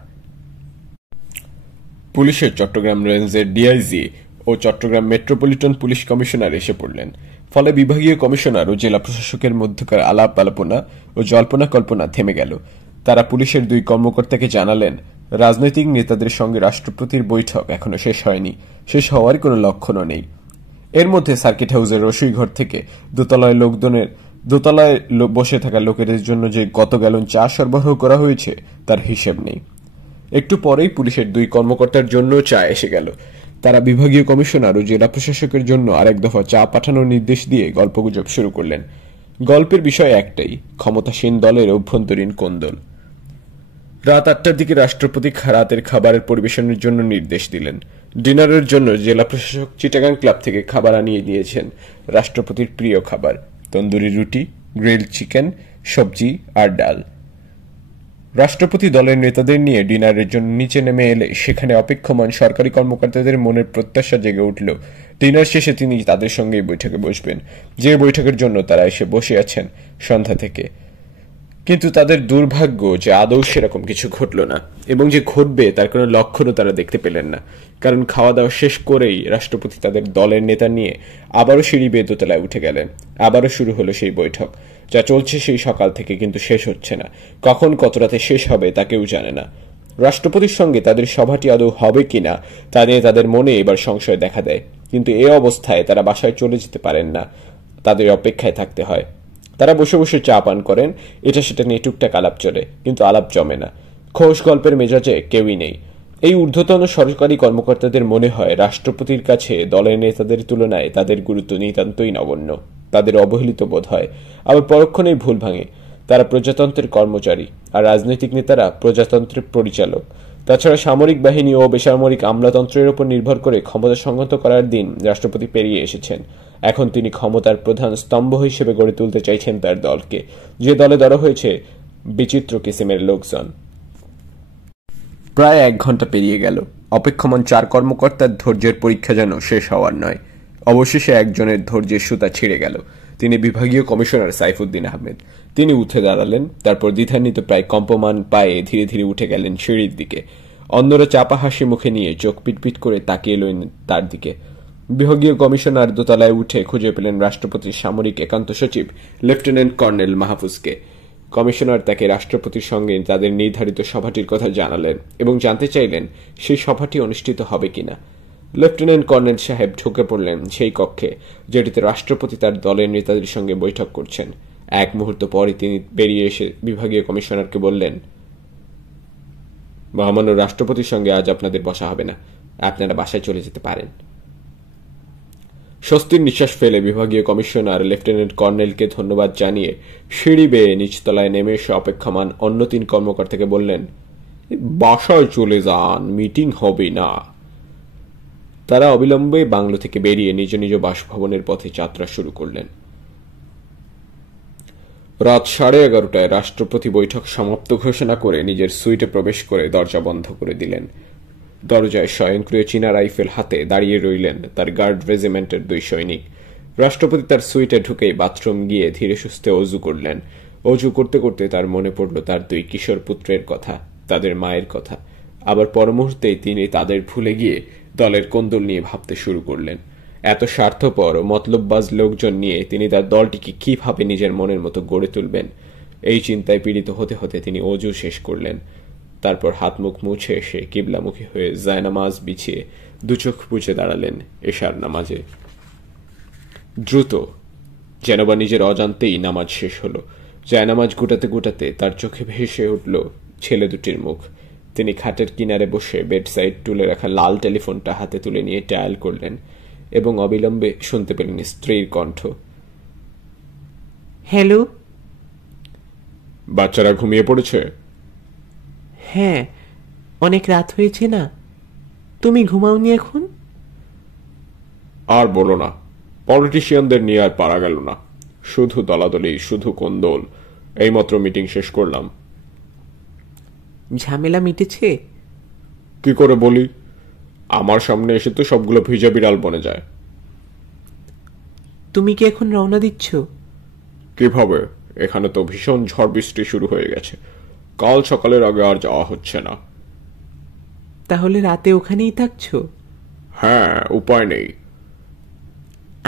পুলিশের চট্টগ্রাম রেঞ্জের ডিআইজি ও চট্টগ্রাম মেট্রোপলিটন পুলিশ কমিশনার এসে পড়লেন। ফলে বিভাগীয় কমিশনার ও জেলা প্রশাসকের মধ্যকার আলাপ আলোচনা ও জল্পনা কল্পনা থেমে গেল। তারা পুলিশের দুই কর্মকর্তাকে জানালেন, রাজনৈতিক নেতাদের সঙ্গে রাষ্ট্রপতির বৈঠক এখনো শেষ হয়নি, শেষ হওয়ার কোনো লক্ষণও নেই। এর মধ্যে সার্কিট হাউসের রসুই ঘর থেকে দোতলায় বসে থাকা লোকেদের জন্য যে কত গ্যালন চা সরবরাহ করা হয়েছে তার হিসেব নেই। একটু পরেই পুলিশের দুই কর্মকর্তার জন্য চা এসে গেল। তারা বিভাগীয় কমিশনার ও জেলা প্রশাসকের জন্য আরেক দফা চা পাঠানোর নির্দেশ দিয়ে গল্পগুজব শুরু করলেন। গল্পের বিষয় একটাই, ক্ষমতাসীন দলের অভ্যন্তরীণ কোন্দল। রাত 8টার দিকে রাষ্ট্রপতি রাতের খাবারের পরিবেশনের জন্য নির্দেশ দিলেন। ডিনারের জন্য জেলা প্রশাসক চিটাগাং ক্লাব থেকে খাবার আনিয়ে দিয়েছেন রাষ্ট্রপতির প্রিয় খাবার, তন্দুরি রুটি, গ্রিলড চিকেন, সবজি আর ডাল। রাষ্ট্রপতি দলের নেতাদের নিয়ে ডিনারের জন্য নিচে নেমে এলে সেখানে অপেক্ষমান সরকারি কর্মকর্তাদের মনের প্রত্যাশা জেগে উঠল ডিনার শেষে তিনি তাদের সঙ্গেই বৈঠকে বসবেন, যে বৈঠকের জন্য তারা এসে বসে আছেন সন্ধ্যা থেকে। কিন্তু তাদের দুর্ভাগ্য যে আদৌ সেরকম কিছু ঘটল না, এবং যে ঘটবে তার কোনো লক্ষণও তারা দেখতে পেলেন না। কারণ খাওয়া দাওয়া শেষ করেই রাষ্ট্রপতি তাদের দলের নেতা নিয়ে আবারও সিঁড়ি বেয়ে দোতলায় উঠে গেলেন। আবারও শুরু হলো সেই বৈঠক, যা চলছে সেই সকাল থেকে, কিন্তু শেষ হচ্ছে না। কখন কত রাতে শেষ হবে তা কেউ জানে না। রাষ্ট্রপতির সঙ্গে তাদের সভাটি আদৌ হবে কিনা তা নিয়ে তাদের মনে এবার সংশয় দেখা দেয়। কিন্তু এ অবস্থায় তারা বাসায় চলে যেতে পারেন না, তাদের অপেক্ষায় থাকতে হয়। তারা বসে বসে চা পান করেন, এটা সেটা নিয়ে টুকটাক আলাপ চলে, কিন্তু আলাপ জমে না। খোশ গল্পের মেজাজে কেউই নেই। এই ঊর্ধ্বতন সরকারি কর্মকর্তাদের মনে হয় রাষ্ট্রপতির কাছে দলের নেতাদের তুলনায় তাদের গুরুত্ব নিতান্তই নগণ্য, তাদের অবহেলিত বোধ হয়। আবার পরক্ষণেই ভুল ভাঙে, তারা প্রজাতন্ত্রের কর্মচারী, আর রাজনৈতিক নেতারা প্রজাতন্ত্রের পরিচালক। তাছাড়া সামরিক বাহিনী ও বেসামরিক আমলাতন্ত্রের উপর নির্ভর করে ক্ষমতা সংহত করার দিন রাষ্ট্রপতি পেরিয়ে এসেছেন। এখন তিনি ক্ষমতার প্রধান স্তম্ভ হিসেবে গড়ে তুলতে চাইছেন তার দলকে, যে দলে ধরা হয়েছে বিচিত্র কিসিমের লোকজন। প্রায় 1 ঘন্টা পেরিয়ে গেল। অপেক্ষমান 4 কর্মকর্তার ধৈর্যের পরীক্ষা যেন শেষ হওয়ার নয়। অবশেষে একজনের ধৈর্যের সুতা ছিঁড়ে গেল। তিনি বিভাগীয় কমিশনার সাইফুদ্দিন আহমেদ। তিনি উঠে দাঁড়ালেন, তারপর দ্বিধান্বিত প্রায় কম্পমান পায়ে ধীরে ধীরে উঠে গেলেন সিঁড়ির দিকে। অন্যরা চাপা হাসি মুখে নিয়ে চোখ পিটপিট করে তাকিয়ে এলেন তার দিকে। বিভাগীয় কমিশনার দোতলায় উঠে খুঁজে পেলেন রাষ্ট্রপতির সামরিক একান্ত সচিব লেফটেন্যান্ট কর্নেল মাহফুজকে। কমিশনার তাকে রাষ্ট্রপতির সঙ্গে তাদের নির্ধারিত সভাটির কথা জানালেন এবং জানতে চাইলেন সেই সভাটি অনুষ্ঠিত হবে কিনা। লেফটেন্যান্ট কর্নেল সাহেব ঢুকে পড়লেন সেই কক্ষে যেটিতে রাষ্ট্রপতি তার দলের নেতাদের সঙ্গে বৈঠক করছেন। এক মুহূর্ত পরে তিনি বেরিয়ে এসে বিভাগীয় কমিশনারকে বললেন, মহামান্য রাষ্ট্রপতির সঙ্গে আজ আপনাদের বসা হবে না, আপনারা বাসায় চলে যেতে পারেন। স্বস্তির নিঃশ্বাস ফেলে বিভাগীয় কমিশনার লেফটেন্যান্ট কর্নেলকে ধন্যবাদ জানিয়ে সিঁড়ি বেয়ে নিচতলায় নেমে এসে অপেক্ষমান অন্য 3 কর্মকর্তাকে বললেন, বাসায় চলে যান, মিটিং হবে না। তারা অবিলম্বে বাংলো থেকে বেরিয়ে নিজ নিজ বাসভবনের পথে যাত্রা শুরু করলেন। রাত 11:30টায় রাষ্ট্রপতি বৈঠক সমাপ্ত ঘোষণা করে নিজের সুইটে প্রবেশ করে দরজা বন্ধ করে দিলেন। দরজায় স্বয়ংক্রিয় চীনা রাইফেল হাতে দাঁড়িয়ে রইলেন তার গার্ড রেজিমেন্টের 2 সৈনিক। রাষ্ট্রপতি তার সুইটে ঢুকেই বাথরুম গিয়ে ধীরে সুস্থে অজু করলেন। অজু করতে করতে তার মনে পড়ল তার 2 কিশোর পুত্রের কথা, তাদের মায়ের কথা। আবার পরমুহূর্তেই তিনি তাদের ভুলে গিয়ে দলের কোন্দল নিয়ে ভাবতে শুরু করলেন। এত স্বার্থপর ও মতলববাজ লোকজন নিয়ে তিনি তার দলটিকে কিভাবে নিজের মনের মতো গড়ে তুলবেন, এই চিন্তায় পীড়িত হতে হতে তিনি অজু শেষ করলেন। তারপর হাত মুখ মুছে এসে কিবলামুখী হয়ে জায়নামাজ বিছিয়ে 2 চোখ বুজে দাঁড়ালেন এশার নামাজে। দ্রুত, যেন বা নিজের অজান্তেই নামাজ শেষ হল। জায়নামাজ গুটাতে গুটাতে তার চোখে ভেসে উঠল ছেলে দুটির মুখ। তিনি খাটের কিনারে বসে বেডসাইড টুলে রাখা লাল টেলিফোনটা হাতে তুলে নিয়ে ডায়াল করলেন এবং অবিলম্বে শুনতে পেলেন স্ত্রীর কণ্ঠ। হ্যালো। বাচ্চারা ঘুমিয়ে পড়েছে? হ্যাঁ, অনেক রাত হয়েছে না? তুমি ঘুমাওনি এখন? আর বলো না, পলিটিশিয়ানদের নিয়ে আর পারা গেল না। শুধু দলাদলি, শুধু কোন্দল। এইমাত্র মিটিং শেষ করলাম। ঝামেলা মিটেছে? কি করে বলি, আমার সামনে এসে তো সবগুলো ভিজা বিড়াল বনে যায়। তুমি কি এখন রওনা দিচ্ছ? কিভাবে? এখানে তো ভীষণ ঝড় বৃষ্টি শুরু হয়ে গেছে। কাল সকালের আগে আর যাওয়া হচ্ছে না। তাহলে রাতে ওখানেই থাকছো? হ্যাঁ, উপায় নেই।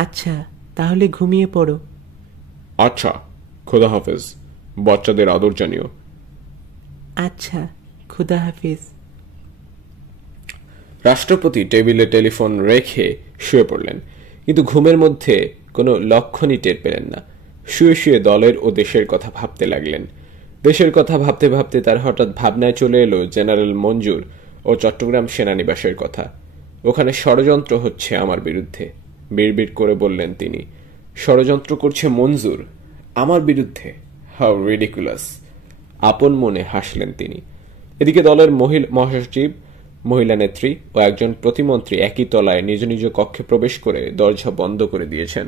আচ্ছা, তাহলে ঘুমিয়ে পড়ো। আচ্ছা, খোদা হাফেজ। বাচ্চাদের আদর জানিও। আচ্ছা, খুদা হাফিজ। রাষ্ট্রপতি টেবিলে টেলিফোন রেখে শুয়ে পড়লেন, কিন্তু ঘুমের মধ্যে কোনো লক্ষণই টের পেলেন না। শুয়ে শুয়ে দলের ও দেশের কথা ভাবতে লাগলেন। দেশের কথা ভাবতে ভাবতে তার হঠাৎ ভাবনায় চলে এলো জেনারেল মঞ্জুর ও চট্টগ্রাম সেনানিবাসের কথা। ওখানে ষড়যন্ত্র হচ্ছে আমার বিরুদ্ধে, বিড়বিড় করে বললেন তিনি। ষড়যন্ত্র করছে মঞ্জুর আমার বিরুদ্ধে? How ridiculous! আপন মনে হাসলেন তিনি। এদিকে দলের মহাসচিব, মহিলা নেত্রী ও একজন প্রতিমন্ত্রী একই তলায় নিজ নিজ কক্ষে প্রবেশ করে দরজা বন্ধ করে দিয়েছেন।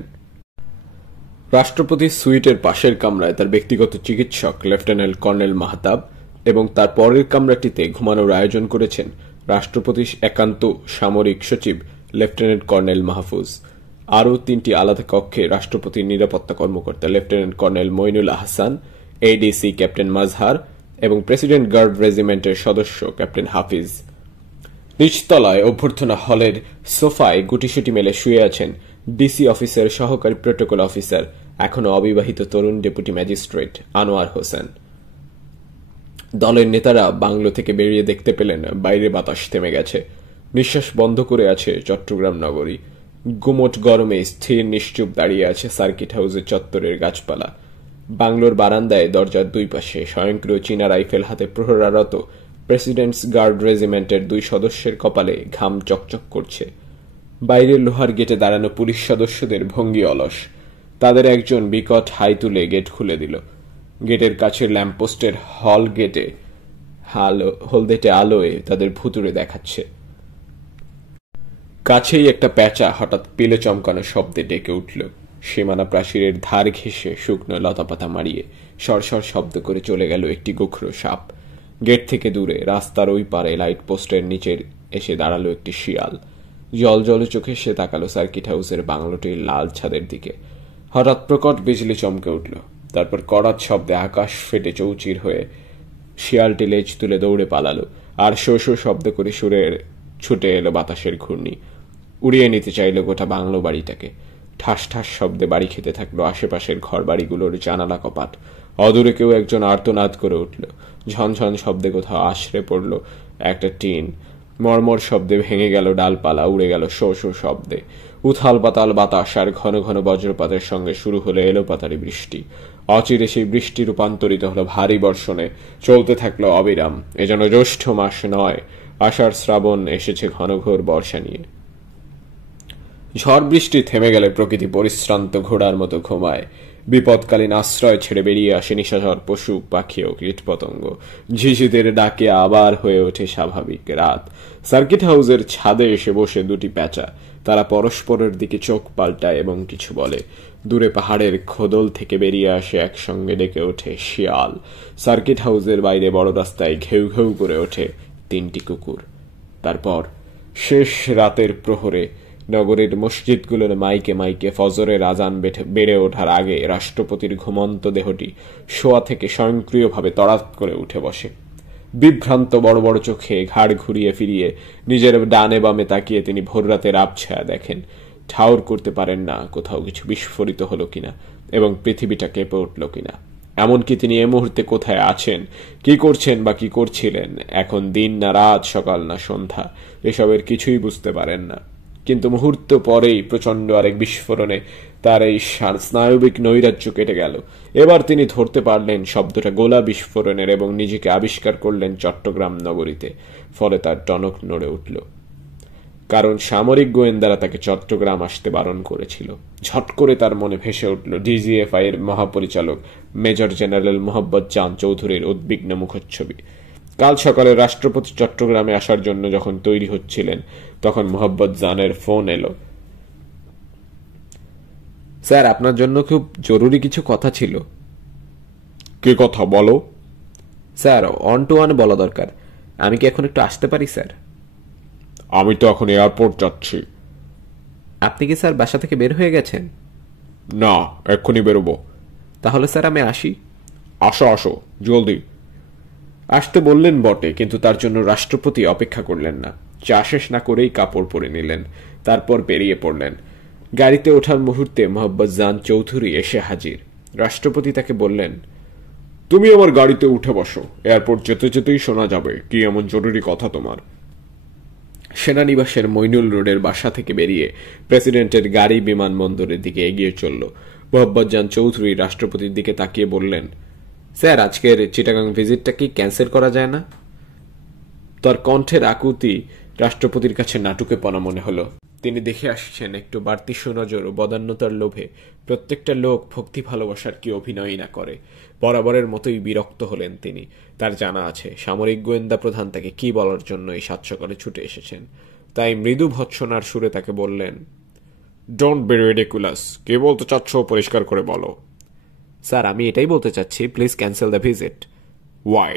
রাষ্ট্রপতির সুইটের পাশের কামরায় তার ব্যক্তিগত চিকিৎসক লেফটেন্যান্ট কর্নেল মাহতাব এবং তার পরের কামরাটিতে ঘুমানোর আয়োজন করেছেন রাষ্ট্রপতির একান্ত সামরিক সচিব লেফটেন্যান্ট কর্নেল মাহফুজ। আরও 3টি আলাদা কক্ষে রাষ্ট্রপতির নিরাপত্তা কর্মকর্তা lieutenant colonel Moinul Ahsan, ADC captain Mazhar এবং প্রেসিডেন্ট গার্ড রেজিমেন্টের সদস্য ক্যাপ্টেন হাফিজ। নিচতলায় অভ্যর্থনা হলের সোফায় গুটিসুটি মেলে শুয়ে আছেন ডিসি অফিসের সহকারী প্রোটোকল অফিসার, এখনো অবিবাহিত তরুণ ডেপুটি ম্যাজিস্ট্রেট আনোয়ার হোসেন। দলের নেতারা বাংলো থেকে বেরিয়ে দেখতে পেলেন বাইরে বাতাস থেমে গেছে। নিঃশ্বাস বন্ধ করে আছে চট্টগ্রাম নগরী। গুমোট গরমে স্থির নিশ্চুপ দাঁড়িয়ে আছে সার্কিট হাউসের চত্বরের গাছপালা। বাংলোর বারান্দায় দরজার দুই পাশে স্বয়ংক্রিয় চীনা রাইফেল হাতে প্রহরারত প্রেসিডেন্টস গার্ড রেজিমেন্টের 2 সদস্যের কপালে ঘাম চকচক করছে। বাইরের লোহার গেটে দাঁড়ানো পুলিশ সদস্যদের ভঙ্গি অলস। তাদের একজন বিকট হাই তুলে গেট খুলে দিল। গেটের কাছের ল্যাম্পপোস্টের হলদেটে আলোয় তাদের ভুতুড়ে দেখাচ্ছে। কাছেই একটা প্যাঁচা হঠাৎ পিলে চমকানো শব্দে ডেকে উঠল। সীমানা প্রাচীরের ধার ঘেঁষে শুকনো লতাপাতা মারিয়ে সরসর শব্দ করে চলে গেল একটি গোখরো সাপ। গেট থেকে দূরে রাস্তার ওই পারে লাইট পোস্টের নিচে এসে দাঁড়ালো একটি শিয়াল। জল জল চোখে সে তাকালো সার্কিট হাউসের বাংলোটির লাল ছাদের দিকে। হঠাৎ প্রকট বিজলি চমকে উঠল। তারপর কড়াত শব্দে আকাশ ফেটে চৌচির হয়ে শিয়ালটি লেজ তুলে দৌড়ে পালালো, আর শো শো শব্দ করে ছুটে এলো বাতাসের ঘূর্ণি। উড়িয়ে নিতে চাইল গোটা বাংলো বাড়িটাকে। ঠাস ঠাস শব্দে বাড়ি খেতে থাকলো আশেপাশের ঘর বাড়িগুলোর জানালা কপাট। অদূরে কেউ একজন আর্তনাদ করে উঠল। ঝনঝন শব্দে কোথাও আছড়ে পড়ল একটা টিন। মর্মর শব্দে ভেঙে গেল ডালপালা, উড়ে গেল শো শো শব্দে। উথাল পাতাল বাতাস আর ঘন ঘন বজ্রপাতের সঙ্গে শুরু হলো এলোপাতাড়ি বৃষ্টি। অচিরে সেই বৃষ্টি রূপান্তরিত হলো ভারী বর্ষণে। চলতে থাকলো অবিরাম। এ যেন জ্যৈষ্ঠ মাস নয়, আষাঢ় শ্রাবণ এসেছে ঘনঘোর বর্ষা নিয়ে। ঝড় বৃষ্টি থেমে গেলে প্রকৃতি পরিশ্রান্ত ঘোড়ার মতো ঘুমায়। বিপদকালীন আশ্রয় ছেড়ে বেরিয়ে আসে নিশাচর পশু পাখি ও কীটপতঙ্গ। ঝিঝিদের ডাকে আবার হয়ে ওঠে স্বাভাবিক রাত। সার্কিট হাউসের ছাদে এসে বসে 2টি প্যাঁচা। তারা পরস্পরের দিকে চোখ পাল্টায় এবং কিছু বলে। দূরে পাহাড়ের খোদল থেকে বেরিয়ে আসে একসঙ্গে ডেকে ওঠে শিয়াল। সার্কিট হাউসের বাইরে বড় রাস্তায় ঘেউ ঘেউ করে ওঠে 3টি কুকুর। তারপর শেষ রাতের প্রহরে নগরের মসজিদগুলোর মাইকে মাইকে ফজরের আজান বেড়ে ওঠার আগে রাষ্ট্রপতির ঘুমন্ত দেহটি শোয়া থেকে স্বয়ংক্রিয়ভাবে তড়াৎ করে উঠে বসে। বিভ্রান্ত বড় বড় চোখে ঘাড় ঘুরিয়ে ফিরিয়ে নিজের ডানে বামে তাকিয়ে তিনি ভোররাতের আবছায়া দেখেন। ঠাউর করতে পারেন না কোথাও কিছু বিস্ফোরিত হলো কিনা এবং পৃথিবীটা কেঁপে উঠল কিনা। এমনকি তিনি এ মুহূর্তে কোথায় আছেন, কি করছেন বা কি করছিলেন, এখন দিন না রাত, সকাল না সন্ধ্যা, এসবের কিছুই বুঝতে পারেন না। কিন্তু মুহূর্ত পরেই প্রচন্ড আরেক বিস্ফোরণে তার এই স্নায়বিক নৈরাজ্য কেটে গেল। এবার তিনি ধরতে পারলেন শব্দটা গোলা বিস্ফোরণের এবং নিজেকে আবিষ্কার করলেন চট্টগ্রাম নগরীতে। ফলে তার টনক নড়ে উঠল, কারণ সামরিক গোয়েন্দারা তাকে চট্টগ্রাম আসতে বারণ করেছিল। ঝট করে তার মনে ভেসে উঠল ডিজিএফআই এর মহাপরিচালক মেজর জেনারেল মোহাম্মদ জান চৌধুরীর উদ্বিগ্ন মুখচ্ছবি। কাল সকালে রাষ্ট্রপতি চট্টগ্রামে আসার জন্য যখন তৈরি হচ্ছিলেন, তখন মোহাম্মদ জানের ফোন এলো। স্যার, আপনার জন্য খুব জরুরি কিছু কথা ছিল। কি কথা বলো? স্যার, 1 to 1 বলা দরকার। আমি কি এখন একটু আসতে পারি স্যার? আমি তো এখন এয়ারপোর্ট যাচ্ছি। আপনি কি স্যার বাসা থেকে বের হয়ে গেছেন? না, এক্ষুনি বেরোবো। তাহলে স্যার আমি আসি। আসো আসো, জলদি। আসতে বললেন বটে, কিন্তু তার জন্য রাষ্ট্রপতি অপেক্ষা করলেন না। চা শেষ না করেই কাপড় পরে নিলেন, তারপর বেরিয়ে পড়লেন। গাড়িতে ওঠার মুহূর্তে মোহাম্মদ জান চৌধুরী এসে হাজির। রাষ্ট্রপতি তাকে বললেন, তুমি আমার গাড়িতে উঠে বসো, এয়ারপোর্ট যেতে যেতেই শোনা যাবে কি এমন জরুরি কথা তোমার। সেনানিবাসের মইনুল রোডের বাসা থেকে বেরিয়ে প্রেসিডেন্টের গাড়ি বিমানবন্দরের দিকে এগিয়ে চলল। মোহাম্মদ জান চৌধুরী রাষ্ট্রপতির দিকে তাকিয়ে বললেন, স্যার, আজকের চিটাগাং ভিজিটটা কি ক্যান্সেল করা যায় না? তার কণ্ঠের আকুতি রাষ্ট্রপতির কাছে নাটুকেপনা মনে হলো। তিনি দেখে আসছেন একটু বাড়তি সুনজর ও বদান্যতার লোভে প্রত্যেকটা লোক ভক্তি ভালোবাসার কি অভিনয়ই না করে। বরাবরের মতোই বিরক্ত হলেন তিনি। তার জানা আছে সামরিক গোয়েন্দা প্রধান তাকে কি বলার জন্য এই সাত সকালে ছুটে এসেছেন। তাই মৃদু ভৎসনার সুরে তাকে বললেন, ডোন্ট বি রিডিকুলাস, কে বলতে চাচ্ছ পরিষ্কার করে বলো। স্যার, আমি এটাই বলতে চাচ্ছি, please cancel the visit. Why?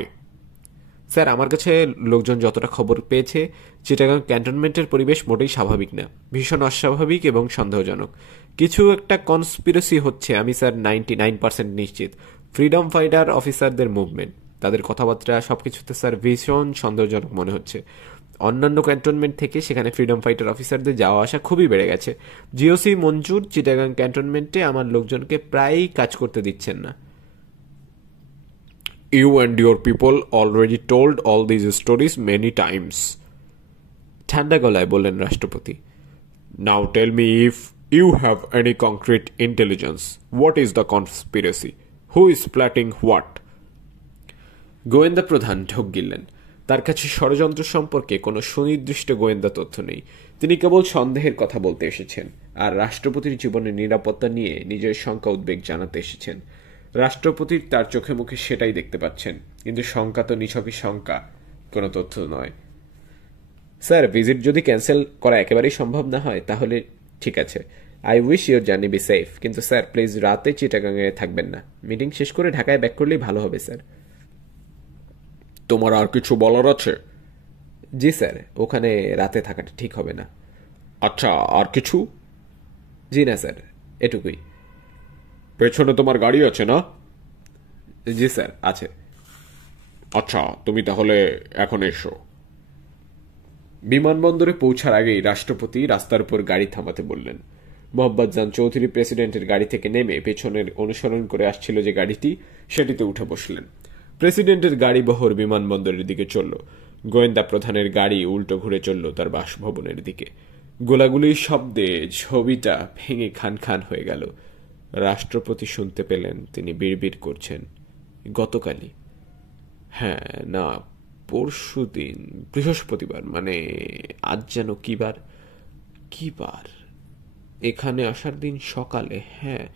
Sir, আমার কাছে লোকজন যতটা খবর পেয়েছে, চিটাগাং ক্যান্টনমেন্টের পরিবেশ মোটেই স্বাভাবিক না, ভীষণ অস্বাভাবিক এবং সন্দেহজনক। কিছু একটা কনস্পিরেসি হচ্ছে, আমি স্যার 99% নিশ্চিত। ফ্রিডম ফাইটার অফিসারদের মুভমেন্ট, তাদের কথাবার্তা সবকিছুতে স্যার ভীষণ সন্দেহজনক মনে হচ্ছে। অন্যান্য ক্যান্টনমেন্ট থেকে সেখানে ফ্রিডম ফাইটার অফিসারদের যাওয়া আসা খুবই বেড়ে গেছে। জিওসি মঞ্জুর চিটাগাং ক্যান্টনমেন্টে আমার লোকজনকে প্রায়ই কাজ করতে দিচ্ছেন না। You and your people already told all these stories many times. ঠান্ডা গলায় বললেন রাষ্ট্রপতি। Now tell me, if you have any concrete intelligence, what is the conspiracy? Who is plotting what? গোয়েন্দা প্রধান ঢোক গিললেন। তার কাছে ষড়যন্ত্র সম্পর্কে কোনো সুনির্দিষ্ট গোয়েন্দা তথ্য নেই। তিনি কেবল সন্দেহের কথা বলতে এসেছেন, আর রাষ্ট্রপতির জীবনের নিরাপত্তা নিয়ে নিজের শঙ্কা উদ্বেগ জানাতে এসেছেন। রাষ্ট্রপতির তার চোখে মুখে সেটাই দেখতে পাচ্ছেন, কিন্তু শঙ্কা তো নিছকই শঙ্কা, কোনো তথ্য নয়। স্যার, ভিজিট যদি ক্যান্সেল করা একেবারেই সম্ভব না হয় তাহলে ঠিক আছে। I wish your journey be safe, কিন্তু স্যার প্লিজ রাতে চিটাগাংয়ে থাকবেন না। মিটিং শেষ করে ঢাকায় ব্যাক করলেই ভালো হবে স্যার। তোমার আর কিছু বলার আছে? জি স্যার, ওখানে রাতে থাকাটা ঠিক হবে না। আচ্ছা, আর কিছু? জি না স্যার, এটুকুই। পেছনে তোমার গাড়ি আছে না? জি স্যার, আছে। আচ্ছা, তুমি তাহলে এখন এসো। বিমানবন্দরে পৌঁছার আগেই রাষ্ট্রপতি রাস্তার উপর গাড়ি থামাতে বললেন। মোহাম্মদ জান চৌধুরী প্রেসিডেন্টের গাড়ি থেকে নেমে পেছনের অনুসরণ করে আসছিল যে গাড়িটি, সেটিতে উঠে বসলেন। প্রেসিডেন্টের গাড়ি বহর বিমানবন্দরের দিকে চলল। গোয়েন্দা প্রধানের গাড়ি উল্টো ঘুরে চলল তার বাসভবনের দিকে। গোলাগুলির শব্দে ছবিটা ভেঙে খান খান হয়ে গেল। রাষ্ট্রপতি শুনতে পেলেন তিনি বিড়বিড় করছেন, গতকালই, হ্যাঁ না, পরশু দিন, বৃহস্পতিবার, মানে আজ যেন কি বার, এখানে আসার দিন সকালে, হ্যাঁ,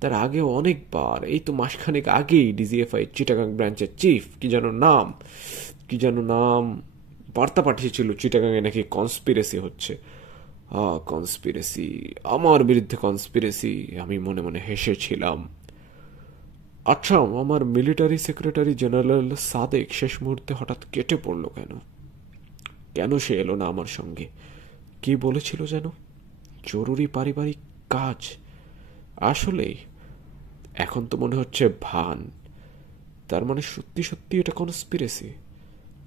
তার আগে অনেকবার, এই তো মাসখানেক আগেই ডিজিএফআই চিটাগাং ব্রাঞ্চের চিফ কি যেন নাম বার্তা পাঠিয়েছিল চিটাগাংয়ে নাকি কনস্পিরেসি হচ্ছে। কনস্পিরেসি, আমার বিরুদ্ধে কনস্পিরেসি। আমি মনে মনে হেসেছিলাম। আচ্ছা, আমার মিলিটারি সেক্রেটারি জেনারেল সাদেক শেষ মুহূর্তে হঠাৎ কেটে পড়ল কেন সে এলো না আমার সঙ্গে? কি বলেছিল যেন? জরুরি পারিবারিক কাজ। আসলেই এখন তো মনে হচ্ছে ভান। তার মানে সত্যি সত্যি এটা কনস্পিরেসি,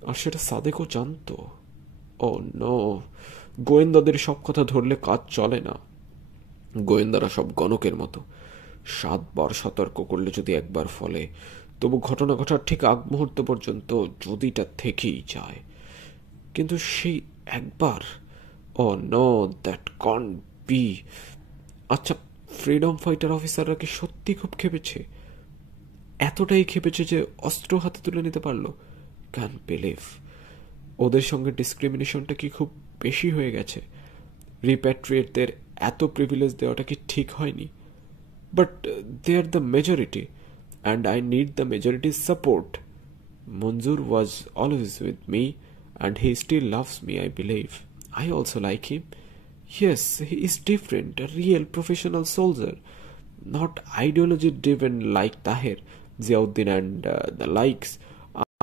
আর সেটা সাদেকও জানতো। ও নো, গোয়েন্দাদের সব কথা ধরলে কাজ চলে না। গোয়েন্দারা সব গণকের মতো, 7 বার সতর্ক করলে যদি একবার ফলে, তবু ঘটনা ঘটার ঠিক আগ মুহূর্ত পর্যন্ত যদিটা থেকেই যায়। কিন্তু সেই একবার, ও নো, দ্যাট কান্ট বি। আচ্ছা, ফ্রিডম ফাইটার অফিসাররা কি সত্যি খুব খেপেছে? এতটাই খেপেছে যে অস্ত্র হাতে তুলে নিতে পারলো? Can believe. ওদের সঙ্গে ডিসক্রিমিনেশনটা কি খুব বেশি হয়ে গেছে? রিপ্যাট্রিয়েটদের এত প্রিভিলেজ দেওয়াটা কি ঠিক হয়নি? But they are the majority, and I need the মেজরিটির support. Manzur was always with me, and he still loves me, I believe. I also like him. Yes, he is different, a real professional soldier, not ideology driven like Tahir, Ziauddin and the likes.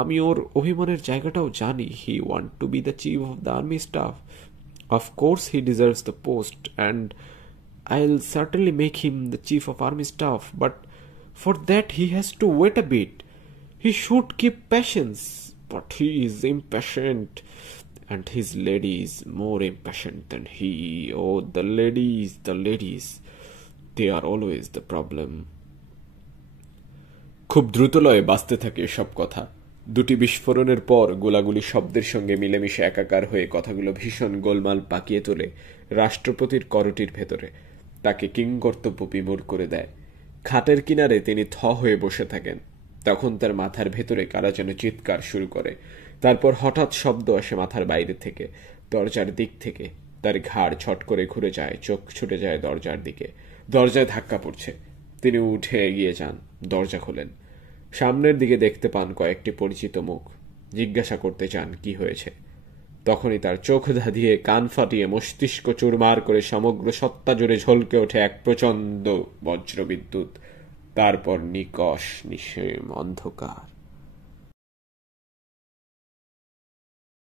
আমি ওর অভিমানের জায়গাটাও জানি। He want to be the chief of the army staff. Of course he deserves the post, and I'll certainly make him the chief of army staff, but for that he has to wait a bit. He should keep patience, but he is impatient, and his lady is more impatient than he. Oh, the ladies, they are always the problem. খুব দ্রুত লয়ে বাজতে থাকে এসব কথা। দুটি বিস্ফোরণের পর গোলাগুলি শব্দের সঙ্গে মিলেমিশে একাকার হয়ে কথাগুলো ভীষণ গোলমাল পাকিয়ে তোলে রাষ্ট্রপতির করটির ভেতরে, তাকে কিংকর্তব্য বিমূঢ় করে দেয়। খাটের কিনারে তিনি থ হয়ে বসে থাকেন। তখন তার মাথার ভেতরে কারা যেন চিৎকার শুরু করে। তারপর হঠাৎ শব্দ আসে মাথার বাইরে থেকে, দরজার দিক থেকে। তার ঘাড় ছট করে ঘুরে যায়, চোখ ছুটে যায় দরজার দিকে। দরজায় ধাক্কা পড়ছে। তিনি উঠে এগিয়ে যান, দরজা খোলেন। সামনের দিকে দেখতে পান কয়েকটি পরিচিত মুখ। জিজ্ঞাসা করতে চান কি হয়েছে। তখনই তার চোখ ধাঁধিয়ে, কান ফাটিয়ে, মস্তিষ্ক চুরমার করে সমগ্র সত্তা জুড়ে ঝলকে ওঠে এক প্রচণ্ড বজ্রবিদ্যুৎ। তারপর নিকষ নিঃসীম অন্ধকার।